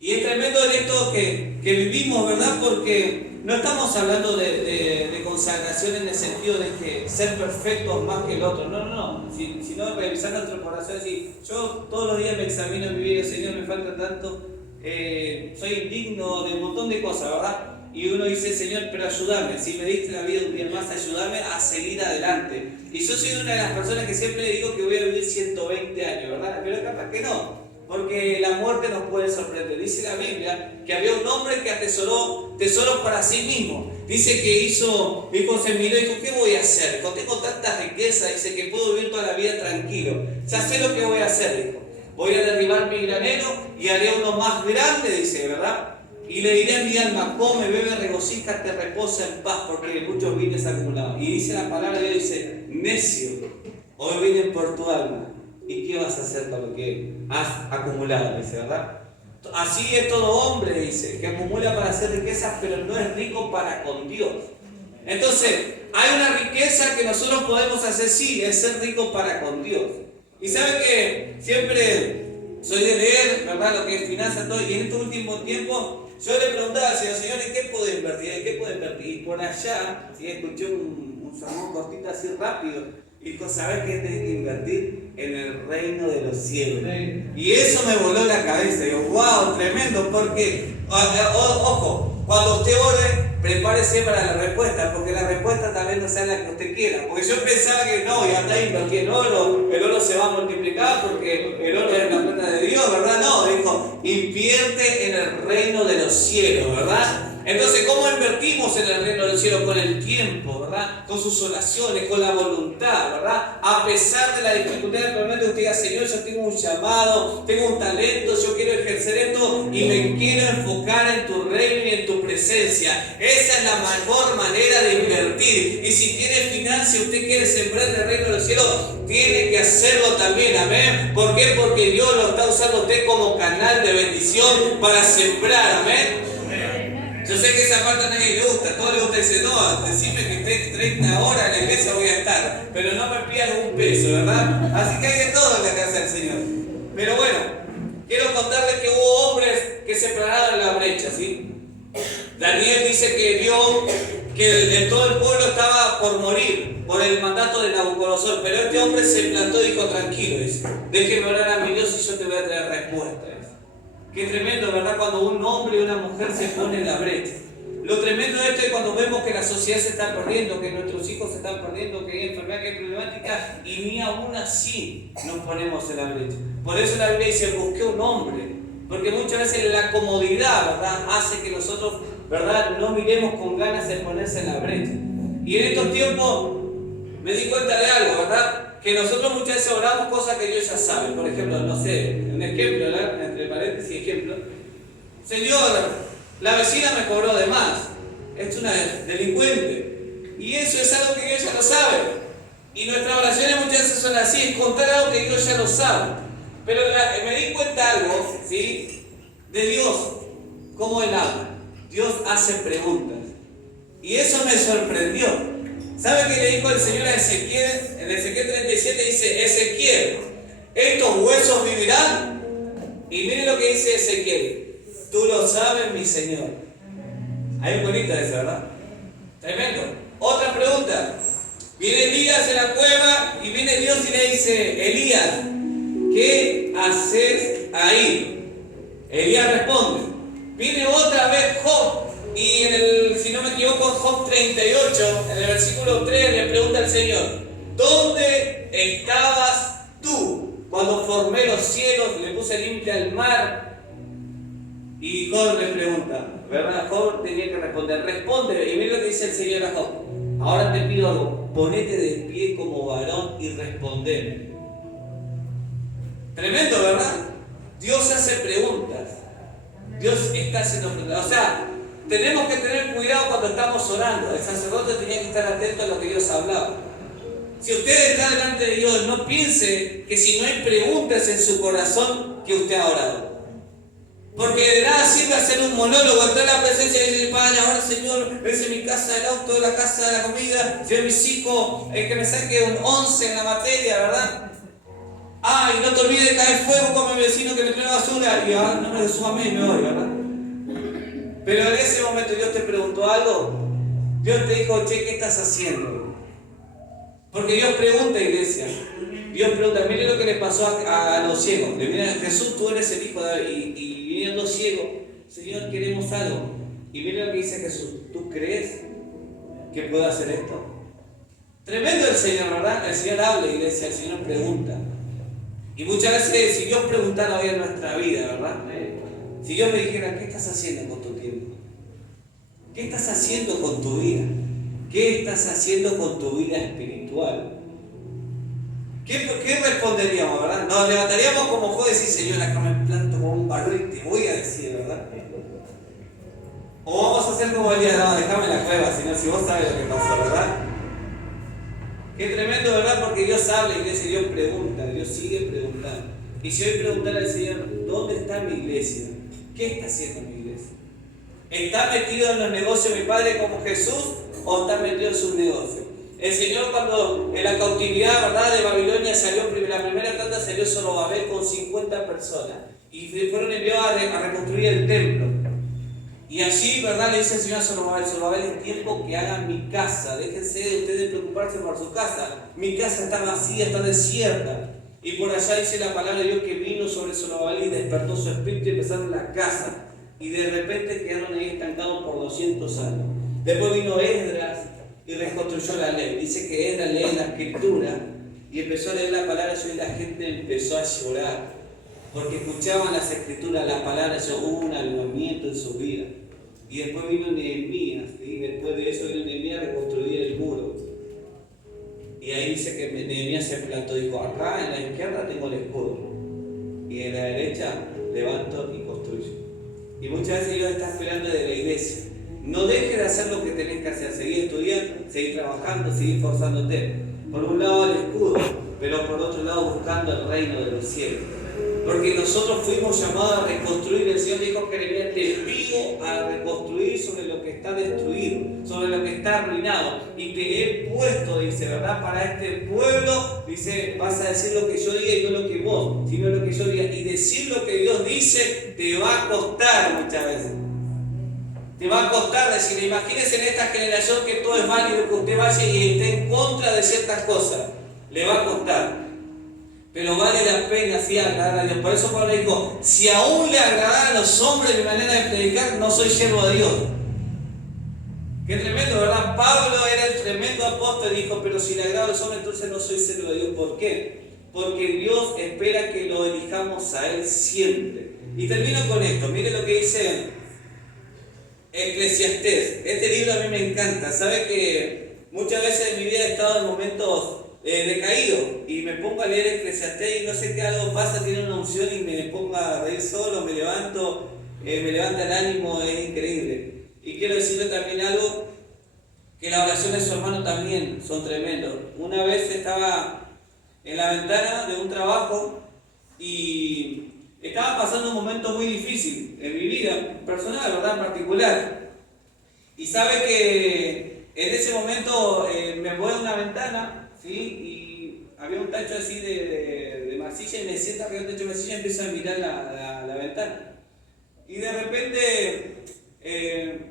Y es tremendo en esto que vivimos, ¿verdad?, porque no estamos hablando de consagración en el sentido de que ser perfectos más que el otro, no, sino revisar nuestro corazón y decir, yo todos los días me examino en mi vida, Señor, me falta tanto, soy indigno de un montón de cosas, ¿verdad? Y uno dice, Señor, pero ayúdame, si me diste la vida un día más, ayúdame a seguir adelante. Y yo soy una de las personas que siempre digo que voy a vivir 120 años, ¿verdad? Pero capaz que no, porque la muerte nos puede sorprender. Dice la Biblia que había un hombre que atesoró tesoros para sí mismo. Dice que dijo, se miró y dijo, ¿qué voy a hacer? Dijo, tengo tantas riquezas, dice que puedo vivir toda la vida tranquilo. Ya sé lo que voy a hacer, dijo. Voy a derribar mi granero y haré uno más grande, dice, ¿verdad? Y le diré a mi alma, come, bebe, regocíjate, reposa en paz, porque muchos bienes acumulados. Y dice la palabra de Dios, dice, necio, hoy vienen por tu alma. ¿Y qué vas a hacer con lo que has acumulado? Dice, ¿verdad? Así es todo hombre, dice, que acumula para hacer riquezas, pero no es rico para con Dios. Entonces, hay una riqueza que nosotros podemos hacer, sí, es ser rico para con Dios. Y saben que siempre soy de leer, ¿verdad?, lo que es finanzas, todo, y en este último tiempo yo le preguntaba al Señor, ¿en qué puedo invertir? ¿En qué puedo invertir? Y por allá, ¿sí?, escuché un sermón cortito así rápido, y dijo, ¿sabes qué tenés que invertir? En el reino de los cielos. Y eso me voló la cabeza. Digo, wow, tremendo, porque, ojo, cuando usted ore, prepárese para la respuesta, porque la respuesta tal vez no sea la que usted quiera. Porque yo pensaba que no, y hasta invertí en oro, el oro se va a multiplicar porque el oro es la plata de Dios, ¿verdad? No, dijo, invierte en el reino de los cielos, ¿verdad? Entonces, ¿cómo invertimos en el reino del cielo? Con el tiempo, ¿verdad? Con sus oraciones, con la voluntad, ¿verdad? A pesar de la dificultad, probablemente usted diga, Señor, yo tengo un llamado, tengo un talento, yo quiero ejercer esto y me quiero enfocar en tu reino y en tu presencia. Esa es la mejor manera de invertir. Y si tiene finanzas y usted quiere sembrar en el reino del cielo, tiene que hacerlo también, amén. ¿Por qué? Porque Dios lo está usando usted como canal de bendición para sembrar, amén. Yo sé que esa parte a nadie le gusta, a todos les gusta decir, no, decime que esté 30 horas en la iglesia voy a estar, pero no me pidas un peso, ¿verdad? Así que hay de todo en la casa del Señor. Pero bueno, quiero contarles que hubo hombres que se pararon en la brecha, ¿sí? Daniel dice que vio que todo el pueblo estaba por morir por el mandato de Nabucodonosor, pero este hombre se plantó y dijo, tranquilo, dice, déjeme orar a mi Dios y yo te voy a traer respuesta. Qué tremendo, ¿verdad? Cuando un hombre y una mujer se ponen en la brecha. Lo tremendo de esto es cuando vemos que la sociedad se está perdiendo, que nuestros hijos se están perdiendo, que hay enfermedad, que hay problemática, y ni aún así nos ponemos en la brecha. Por eso la Biblia dice, busqué un hombre, porque muchas veces la comodidad, ¿verdad?, hace que nosotros, ¿verdad?, no miremos con ganas de ponerse en la brecha. Y en estos tiempos me di cuenta de algo, ¿verdad?, que nosotros muchas veces oramos cosas que Dios ya sabe. Por ejemplo, no sé, un ejemplo, ¿verdad?, entre paréntesis, ejemplo. Señor, la vecina me cobró de más. Es una delincuente. Y eso es algo que Dios ya lo sabe. Y nuestras oraciones muchas veces son así, es contar algo que Dios ya lo sabe. Pero me di cuenta algo, ¿sí?, de Dios, cómo Él habla. Dios hace preguntas. Y eso me sorprendió. ¿Sabe qué le dijo el Señor a Ezequiel? En Ezequiel 37 dice, Ezequiel, ¿estos huesos vivirán? Y mire lo que dice Ezequiel, tú lo sabes, mi Señor. Hay un bonito eso, ¿verdad? Tremendo. Otra pregunta. Viene Elías en la cueva y viene Dios y le dice, Elías, ¿qué haces ahí? Elías responde. Viene otra vez Job. Y si no me equivoco, en Job 38, en el versículo 3, le pregunta al Señor, ¿dónde estabas tú cuando formé los cielos, le puse limpia el mar? Y Job le pregunta, ¿verdad? Job tenía que responder, responde, y mira lo que dice el Señor a Job. Ahora te pido algo, ponete de pie como varón y respondeme. Tremendo, ¿verdad? Dios hace preguntas. Dios está haciendo preguntas. O sea, tenemos que tener cuidado cuando estamos orando. El sacerdote tenía que estar atento a lo que Dios hablaba. Si usted está delante de Dios, no piense que si no hay preguntas en su corazón, que usted ha orado. Porque de nada sirve hacer un monólogo, entrar en la presencia y decir, Padre, ahora Señor, ves en mi casa el auto, la casa de la comida, Señor, mis hijos, que me saque un 11 en la materia, ¿verdad? Y no te olvides de caer fuego con mi vecino que me trae basura. Y no me lo suba a mí y me voy, ¿verdad? Pero en ese momento Dios te preguntó algo. Dios te dijo, che, ¿qué estás haciendo? Porque Dios pregunta, iglesia. Dios pregunta, mire lo que le pasó a los ciegos. Le miran, Jesús, tú eres el hijo de David. Y vinieron los ciegos, Señor, queremos algo. Y mire lo que dice Jesús, ¿tú crees que puedo hacer esto? Tremendo el Señor, ¿verdad? El Señor habla, iglesia, el Señor pregunta. Y muchas veces, si Dios preguntara hoy en nuestra vida, ¿verdad? Si Dios me dijera, ¿qué estás haciendo con tu tiempo? ¿Qué estás haciendo con tu vida? ¿Qué estás haciendo con tu vida espiritual? ¿Qué responderíamos, verdad? Nos levantaríamos como Job y decir, Señor, acá me planto como un valor y te voy a decir, ¿verdad? O vamos a hacer como Elías, no, déjame la cueva, Señor, si vos sabes lo que pasó, ¿verdad? Qué tremendo, ¿verdad? Porque Dios habla, iglesia, y Dios pregunta, Dios sigue preguntando. Y si hoy preguntar al Señor, ¿dónde está mi iglesia? ¿Qué está haciendo mi iglesia? ¿Está metido en los negocios de mi Padre como Jesús o está metido en sus negocios? El Señor, cuando en la cautividad, ¿verdad?, de Babilonia salió, la primera tanda salió Zorobabel con 50 personas y fueron enviados a reconstruir el templo. Y allí, ¿verdad?, le dice el Señor a Zorobabel, Zorobabel, es tiempo que hagan mi casa, déjense de ustedes preocuparse por su casa, mi casa está vacía, está desierta. Y por allá dice la palabra de Dios que vino sobre Zorobabel y despertó su espíritu y empezaron la casa. Y de repente quedaron ahí estancados por 200 años. Después vino Esdras y reconstruyó la ley. Dice que Esdras lee la escritura y empezó a leer la palabra y la gente empezó a llorar. Porque escuchaban las escrituras, las palabras, hubo un avivamiento en su vida. Y después vino Nehemías, y después de eso vino Nehemías a reconstruir el muro. Y ahí dice que Nehemías se plantó y dijo, acá en la izquierda tengo el escudo, y en la derecha levanto y construyo. Y muchas veces Dios está esperando de la iglesia. No dejes de hacer lo que tenés que hacer, seguir estudiando, seguir trabajando, seguir esforzándote. Por un lado el escudo, pero por otro lado buscando el reino de los cielos. Porque nosotros fuimos llamados a reconstruir. El Señor dijo a Jeremías, te pido a reconstruir sobre lo que está destruido, sobre lo que está arruinado. Y te he puesto, dice, ¿verdad?, para este pueblo, dice, vas a decir lo que yo diga y no lo que vos, sino lo que yo diga. Y decir lo que Dios dice te va a costar muchas veces. Te va a costar decir, imagínense en esta generación que todo es válido, que usted vaya y esté en contra de ciertas cosas. Le va a costar. Pero vale la pena así agradar a Dios. Por eso Pablo dijo, si aún le agradara a los hombres mi manera de predicar, no soy siervo de Dios. Qué tremendo, ¿verdad? Pablo era el tremendo apóstol y dijo, pero si le agrada a los hombres, entonces no soy siervo de Dios. ¿Por qué? Porque Dios espera que lo elijamos a Él siempre. Y termino con esto. Mire lo que dice Eclesiastés. Este libro a mí me encanta. Sabe que muchas veces en mi vida he estado en momentos decaído y me pongo a leer Eclesiastés y no sé qué, algo pasa, tiene una unción y me pongo a reír solo, me levanto, me levanta el ánimo, es increíble. Y quiero decirle también algo, que las oraciones de su hermano también son tremendos. Una vez estaba en la ventana de un trabajo y estaba pasando un momento muy difícil en mi vida personal, ¿verdad?, en particular. Y sabe que en ese momento me voy a una ventana, ¿sí?, y había un tacho así de masilla y me siento arriba del tacho de masilla y empiezo a mirar la ventana. Y de repente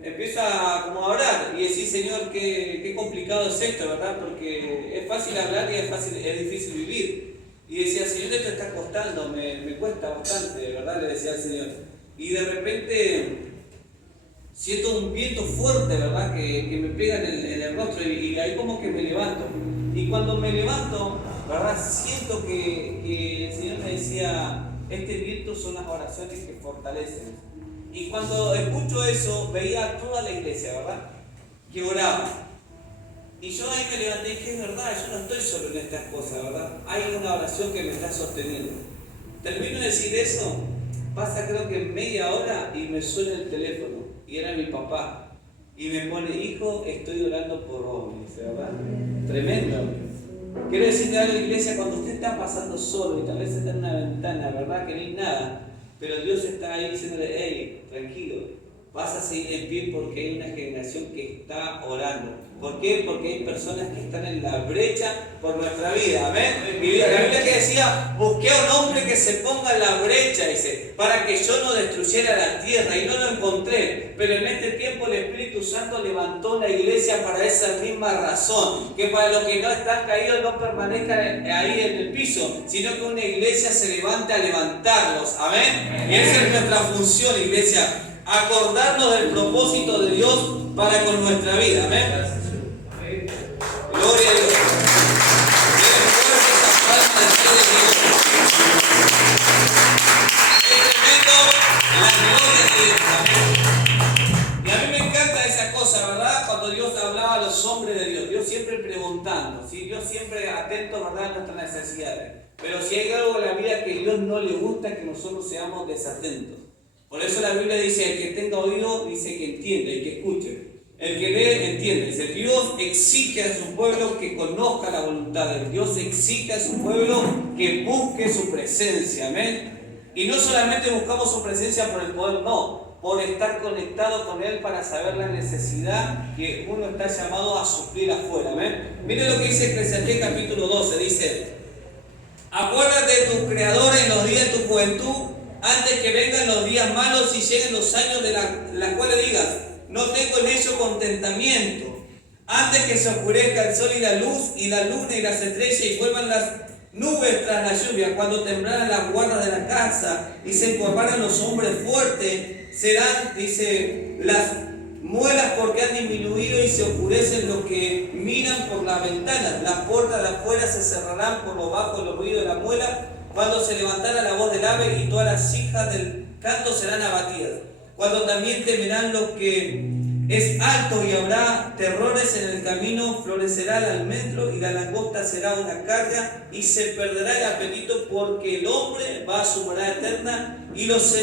empiezo a como a orar y decir, Señor, qué complicado es esto, ¿verdad? Porque es fácil hablar y es difícil vivir. Y decía, Señor, esto está costando, me cuesta bastante, ¿verdad? Le decía al Señor. Y de repente siento un viento fuerte, ¿verdad?, que me pega en el rostro y ahí como que me levanto. Y cuando me levanto, ¿verdad?, siento que el Señor me decía, este viento son las oraciones que fortalecen. Y cuando escucho eso, veía a toda la iglesia, ¿verdad?, que oraba. Y yo ahí me levanté y dije, es verdad, yo no estoy solo en estas cosas, ¿verdad? Hay una oración que me está sosteniendo. Termino de decir eso pasa creo que media hora y me suena el teléfono. Y era mi papá. Y me pone, hijo, estoy orando por vos. Me dice, ¿verdad? Tremendo. Quiero decirle algo, iglesia, cuando usted está pasando solo y tal vez está en una ventana, ¿verdad? Que no hay nada. Pero Dios está ahí diciéndole, hey, tranquilo. Vas a seguir en pie porque hay una generación que está orando. ¿Por qué? Porque hay personas que están en la brecha por nuestra vida. ¿Amén? La Biblia que decía, busqué a un hombre que se ponga en la brecha, dice, para que yo no destruyera la tierra, y no lo encontré. Pero en este tiempo el Espíritu Santo levantó la iglesia para esa misma razón, que para los que no están caídos no permanezcan ahí en el piso, sino que una iglesia se levante a levantarlos. Amén. Y esa es nuestra función, iglesia. Acordarnos del propósito de Dios para con nuestra vida. Amén. Gloria a Dios. Es tremendo la gloria de Dios. Y a mí me encanta esa cosa, ¿verdad? Cuando Dios hablaba a los hombres de Dios. Dios siempre preguntando, ¿sí? Dios siempre atento, ¿verdad?, a nuestras necesidades. Pero si hay algo en la vida que a Dios no le gusta, es que nosotros seamos desatentos. Por eso la Biblia dice, el que tenga oído, dice que entienda y que escuche. El que lee, entiende. Dice, Dios exige a su pueblo que conozca la voluntad de Dios. Dios exige a su pueblo que busque su presencia. Amén. Y no solamente buscamos su presencia por el poder, no. Por estar conectado con Él para saber la necesidad que uno está llamado a suplir afuera. Amén. Miren lo que dice Eclesiastés capítulo 12. Dice, acuérdate de tu Creador en los días de tu juventud, antes que vengan los días malos y lleguen los años de las cuales digas, no tengo en ello contentamiento. Antes que se oscurezca el sol y la luz, y la luna y las estrellas, y vuelvan las nubes tras la lluvia, cuando temblaran las guardas de la casa, y se encorvaran los hombres fuertes, serán, dice, las muelas porque han disminuido y se oscurecen los que miran por las ventanas. Las puertas de afuera se cerrarán por lo bajo del ruido de la muela, cuando se levantara la voz del ave y todas las hijas del canto serán abatidas. Cuando también temerán los que es alto y habrá terrores en el camino, florecerá el almendro y la langosta será una carga y se perderá el apetito porque el hombre va a su morada eterna y los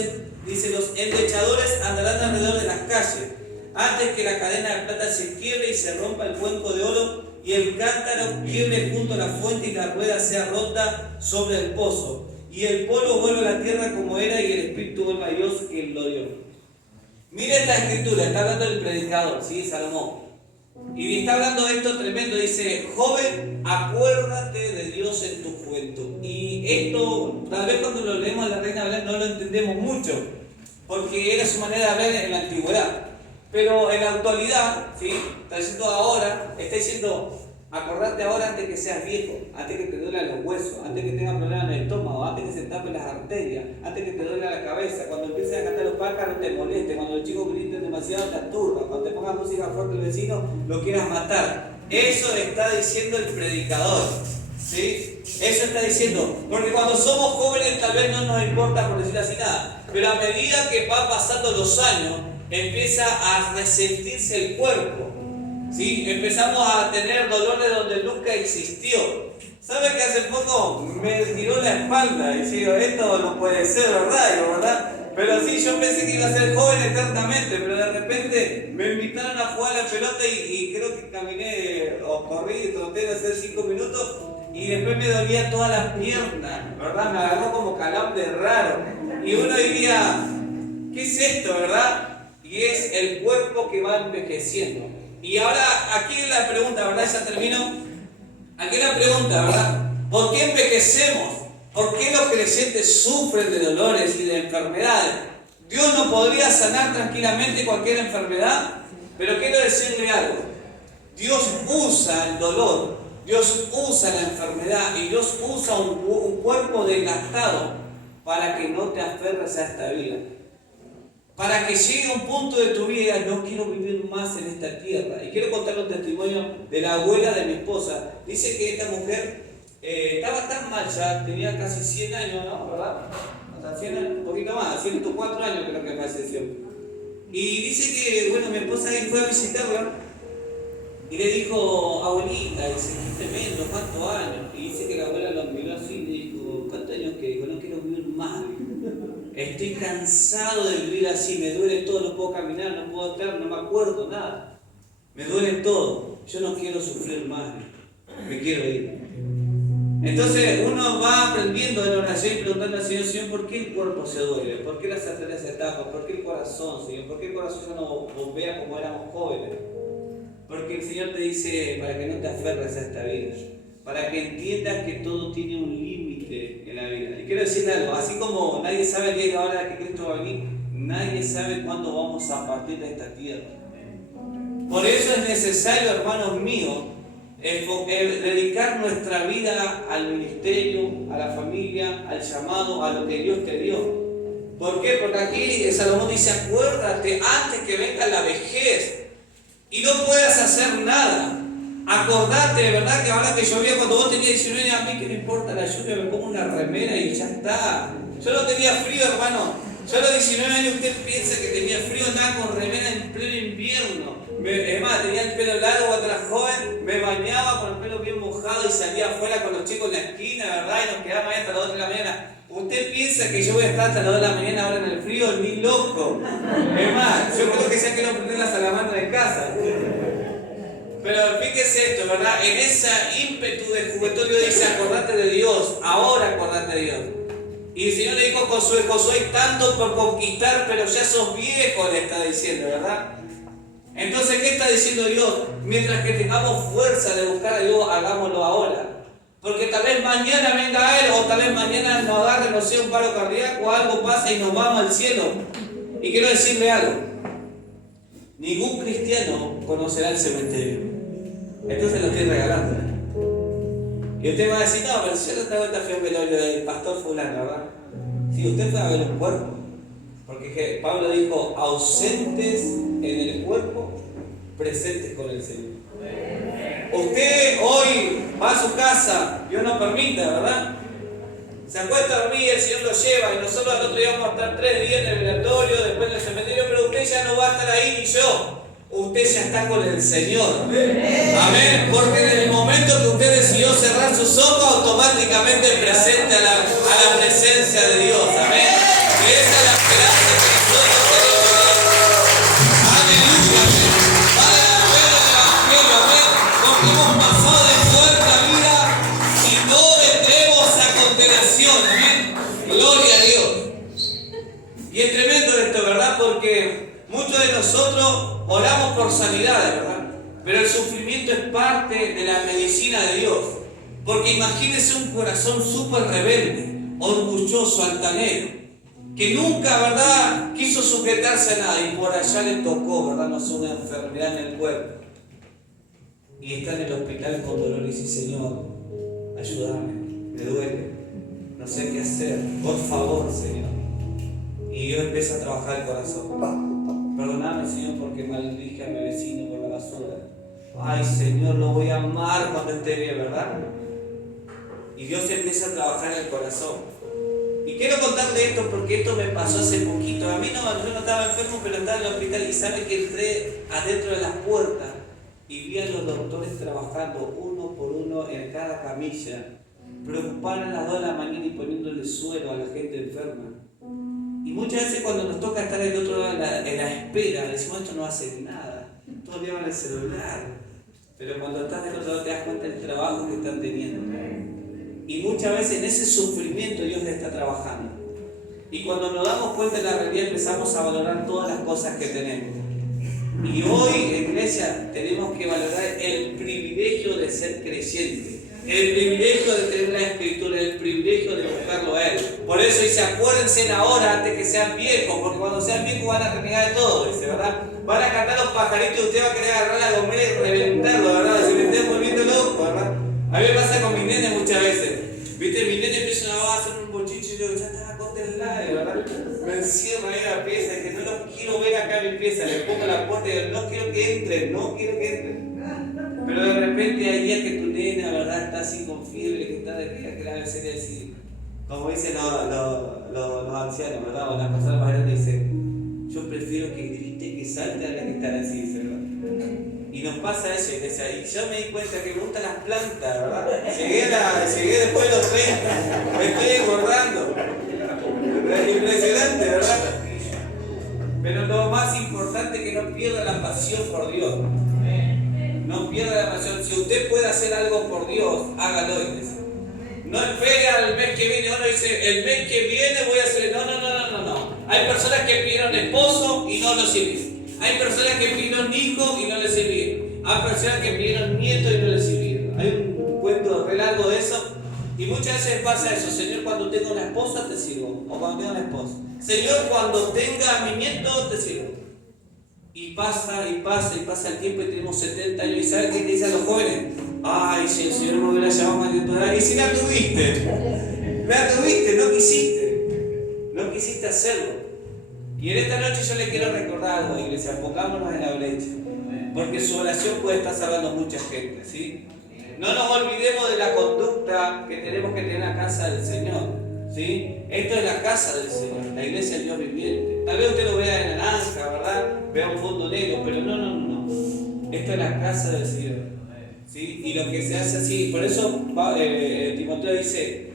endechadores andarán alrededor de las calles. Antes que la cadena de plata se quiebre y se rompa el cuenco de oro, y el cántaro quiebre junto a la fuente y la rueda sea rota sobre el pozo, y el polvo vuelve a la tierra como era y el espíritu vuelve a Dios que lo dio. Mira esta escritura, está hablando el predicador, ¿sí? Salomón. Y está hablando de esto tremendo, dice, joven, acuérdate de Dios en tu juventud. Y esto, tal vez cuando lo leemos en la Reina Valera no lo entendemos mucho, porque era su manera de hablar en la antigüedad. Pero en la actualidad, ¿sí?, está diciendo ahora, está diciendo, acordate ahora antes que seas viejo, antes que te duelan los huesos, antes que tengas problemas en el estómago, antes que se tapen las arterias, antes que te duela la cabeza, cuando empieces a cantar los pájaros te moleste, cuando los chicos griten demasiado te aturba, cuando te pongas música fuerte el vecino lo quieras matar. Eso está diciendo el predicador, ¿sí? Eso está diciendo, porque cuando somos jóvenes tal vez no nos importa, por decir así, nada, pero a medida que va pasando los años, empieza a resentirse el cuerpo, ¿sí? Empezamos a tener dolores donde nunca existió. ¿Sabe que hace poco me tiró la espalda? Y digo, esto no puede ser, ¿verdad? Pero sí, yo pensé que iba a ser joven eternamente, pero de repente me invitaron a jugar a la pelota y creo que caminé o corrí, traté de hacer 5 minutos y después me dolía todas las piernas, ¿verdad? Me agarró como calambre raro. Y uno diría, ¿qué es esto, verdad? Y es el cuerpo que va envejeciendo. Y ahora, aquí la pregunta, ¿verdad? Ya termino. Aquí la pregunta, ¿verdad? ¿Por qué envejecemos? ¿Por qué los creyentes sufren de dolores y de enfermedades? Dios no podría sanar tranquilamente cualquier enfermedad, pero quiero decirle algo. Dios usa el dolor, Dios usa la enfermedad y Dios usa un cuerpo desgastado para que no te aferres a esta vida. Para que llegue un punto de tu vida, no quiero vivir más en esta tierra. Y quiero contar un testimonio de la abuela de mi esposa. Dice que esta mujer estaba tan mal ya, tenía casi 100 años, ¿no? ¿Verdad? O sea, 100 años, un poquito más, 104 años creo que falleció. Y dice que, bueno, mi esposa ahí fue a visitarla y le dijo, abuelita, dice, qué tremendo, ¿cuántos años? Y dice que la abuela lo miró así y le dijo, ¿cuántos años que dijo? No quiero vivir más. Estoy cansado de vivir así, me duele todo, no puedo caminar, no puedo estar, no me acuerdo nada. Me duele todo. Yo no quiero sufrir más, me quiero ir. Entonces uno va aprendiendo en oración y preguntando al Señor, Señor, ¿por qué el cuerpo se duele? ¿Por qué las arterias se tapan? ¿Por qué el corazón, Señor? ¿Por qué el corazón ya no bombea como éramos jóvenes? Porque el Señor te dice para que no te aferres a esta vida, para que entiendas que todo tiene un límite en la vida. Y quiero decirle algo, así como nadie sabe el día y la hora que Cristo va a venir, nadie sabe cuándo vamos a partir de esta tierra. Por eso es necesario, hermanos míos, dedicar nuestra vida al ministerio, a la familia, al llamado, a lo que Dios te dio. ¿Por qué? Porque aquí Salomón dice, acuérdate antes que venga la vejez y no puedas hacer nada. Acordate, de verdad, que ahora que llovía cuando vos tenías 19 años, a mí que no importa la lluvia, me pongo una remera y ya está. Yo no tenía frío, hermano. Yo a los 19 años usted piensa que tenía frío, andaba con remera en pleno invierno. Es más, tenía el pelo largo cuando era joven, me bañaba con el pelo bien mojado y salía afuera con los chicos en la esquina, ¿verdad? Y nos quedábamos ahí hasta las 2 de la mañana. ¿Usted piensa que yo voy a estar hasta las 2 de la mañana ahora en el frío? Ni loco. Es más, yo creo que ya quiero prender la salamandra en casa. Pero fíjese esto, ¿verdad? En esa ímpetu de juventud Dios dice, acordate de Dios, ahora acordate de Dios. Y el Señor le dijo a Josué, Josué, hay tanto por conquistar, pero ya sos viejo, le está diciendo, ¿verdad? Entonces, ¿qué está diciendo Dios? Mientras que tengamos fuerza de buscar a Dios, hagámoslo ahora. Porque tal vez mañana venga Él, o tal vez mañana nos agarre, no sé, un paro cardíaco, o algo pasa y nos vamos al cielo. Y quiero decirle algo. Ningún cristiano conocerá el cementerio. Entonces lo estoy regalando. Y usted va a decir, no, pero si yo no traigo esta fe del pastor fulano, ¿verdad? Si usted fue a ver un cuerpo. Porque Pablo dijo, ausentes en el cuerpo, presentes con el Señor. Usted hoy va a su casa, Dios no permita, ¿verdad? Se acuesta a dormir, el Señor lo lleva y nosotros al otro día vamos a estar 3 días en el velatorio, después en el cementerio, pero usted ya no va a estar ahí ni yo. Usted ya está con el Señor. Amén. Porque en el momento que usted decidió cerrar sus ojos, automáticamente presente a la presencia de Dios. Amén. Y esa es la esperanza que nosotros tenemos. Aleluya. Vale la pena el Evangelio. Amén. Porque hemos pasado de muerte a vida y no vendremos a condenación. Amén. Gloria a Dios. Y es tremendo esto, ¿verdad? Porque muchos de nosotros oramos por sanidades, ¿verdad? Pero el sufrimiento es parte de la medicina de Dios. Porque imagínese un corazón súper rebelde, orgulloso, altanero, que nunca, ¿verdad?, quiso sujetarse a nada y por allá le tocó, ¿verdad?, no sé, una enfermedad en el cuerpo. Y está en el hospital con dolor y dice, Señor, ayúdame, me duele, no sé qué hacer, por favor, Señor. Y yo empiezo a trabajar el corazón. Perdóname, Señor, porque maldije a mi vecino por la basura. Ay, Señor, lo voy a amar cuando esté bien, ¿verdad? Y Dios empieza a trabajar en el corazón. Y quiero contarle esto porque esto me pasó hace poquito. A mí no, yo no estaba enfermo, pero estaba en el hospital y sabe que entré adentro de las puertas y vi a los doctores trabajando uno por uno en cada camilla, preocupados a las 2 de la mañana y poniéndole suero a la gente enferma. Y muchas veces cuando nos toca estar del otro lado en la espera, decimos, esto no hace nada, todo el día van al celular. Pero cuando estás del otro lado te das cuenta del trabajo que están teniendo. Y muchas veces en ese sufrimiento Dios está trabajando. Y cuando nos damos cuenta de la realidad empezamos a valorar todas las cosas que tenemos. Y hoy, iglesia, tenemos que valorar el privilegio de ser creyentes. El privilegio de tener la Escritura, el privilegio de buscarlo a Él. Por eso dice, acuérdense ahora antes que sean viejos, porque cuando sean viejos van a renegar de todo, dice, ¿verdad? Van a cantar los pajaritos y usted va a querer agarrar la gomera y reventarlo, ¿verdad? Se me está volviendo loco, ¿verdad? A mí me pasa con mis nenes muchas veces. ¿Viste? Mis nenes empiezan a hacer un bochicho y yo, ya está, córtenla, ¿verdad? Me encierro ahí a la pieza y que no los quiero ver acá en mi pieza. Le pongo la puerta y digo, no quiero que entren, no quiero que entren. Pero de repente hay días que tu nena, ¿verdad?, está así con fiebre, que está de que la vez sería así. Como dicen los ancianos, ¿verdad? O las personas más grandes dicen, yo prefiero que grite, que salte a la que estar así, dice, ¿verdad? Y nos pasa eso, y yo me di cuenta que me gustan las plantas, ¿verdad? Llegué después de los 30, me estoy engordando. Es impresionante, Pero lo más importante es que no pierda la pasión por Dios. No pierda la pasión. Si usted puede hacer algo por Dios, hágalo. No espere al mes que viene. Uno dice, el mes que viene voy a hacer. No. Hay personas que pidieron esposo y no lo sirvieron. Hay personas que pidieron hijos y no les sirvieron. Hay personas que pidieron nietos y no les sirvieron. Hay un cuento re largo de eso. Y muchas veces pasa eso. Señor, cuando tenga una esposa te sirvo. O cuando tenga una esposa. Señor, cuando tenga mi nieto te sirvo. Y pasa el tiempo y tenemos 70 años. ¿Y saben qué te dicen los jóvenes? Ay, si el Señor me hubiera llamado más de tu edad. Y si la tuviste, no quisiste hacerlo. Y en esta noche yo les quiero recordar algo, iglesia, pongámonos en la brecha. Porque su oración puede estar salvando a mucha gente, ¿sí? No nos olvidemos de la conducta que tenemos que tener en la casa del Señor, ¿sí? Esto es la casa del Señor, la iglesia del Dios viviente. Tal vez usted lo vea en naranja, ¿verdad? Vea un fondo negro, pero no. Esto es la casa del Señor, ¿sí? Y lo que se hace así, por eso Timoteo dice,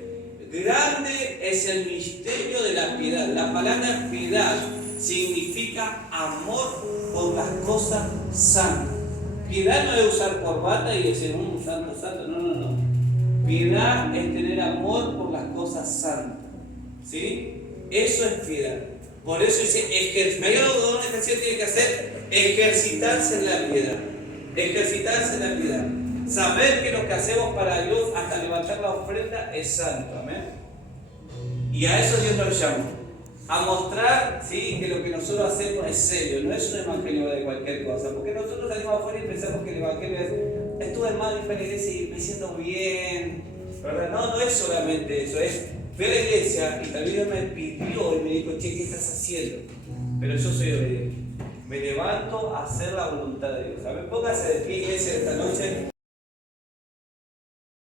grande es el misterio de la piedad. La palabra piedad significa amor por las cosas santas. Piedad no es usar corbata y decir, santo, no. Piedad es tener amor por las cosas santas, ¿sí? Eso es piedad. Por eso dice, mayor una ejercicio tiene que hacer, ejercitarse en la piedad. Ejercitarse en la piedad. Saber que lo que hacemos para Dios hasta levantar la ofrenda es santo, amén. Y a eso Dios nos llama. A mostrar, ¿sí?, que lo que nosotros hacemos es serio, no es un evangelio de cualquier cosa. Porque nosotros salimos afuera y pensamos que el evangelio es, estuve mal en la iglesia y me siento bien, ¿verdad? No es solamente eso, es, fui a la iglesia y tal vez Dios me pidió y me dijo, che, ¿qué estás haciendo? Pero yo soy obediente. Me levanto a hacer la voluntad de Dios. A ver, póngase de pie, iglesia, esta noche.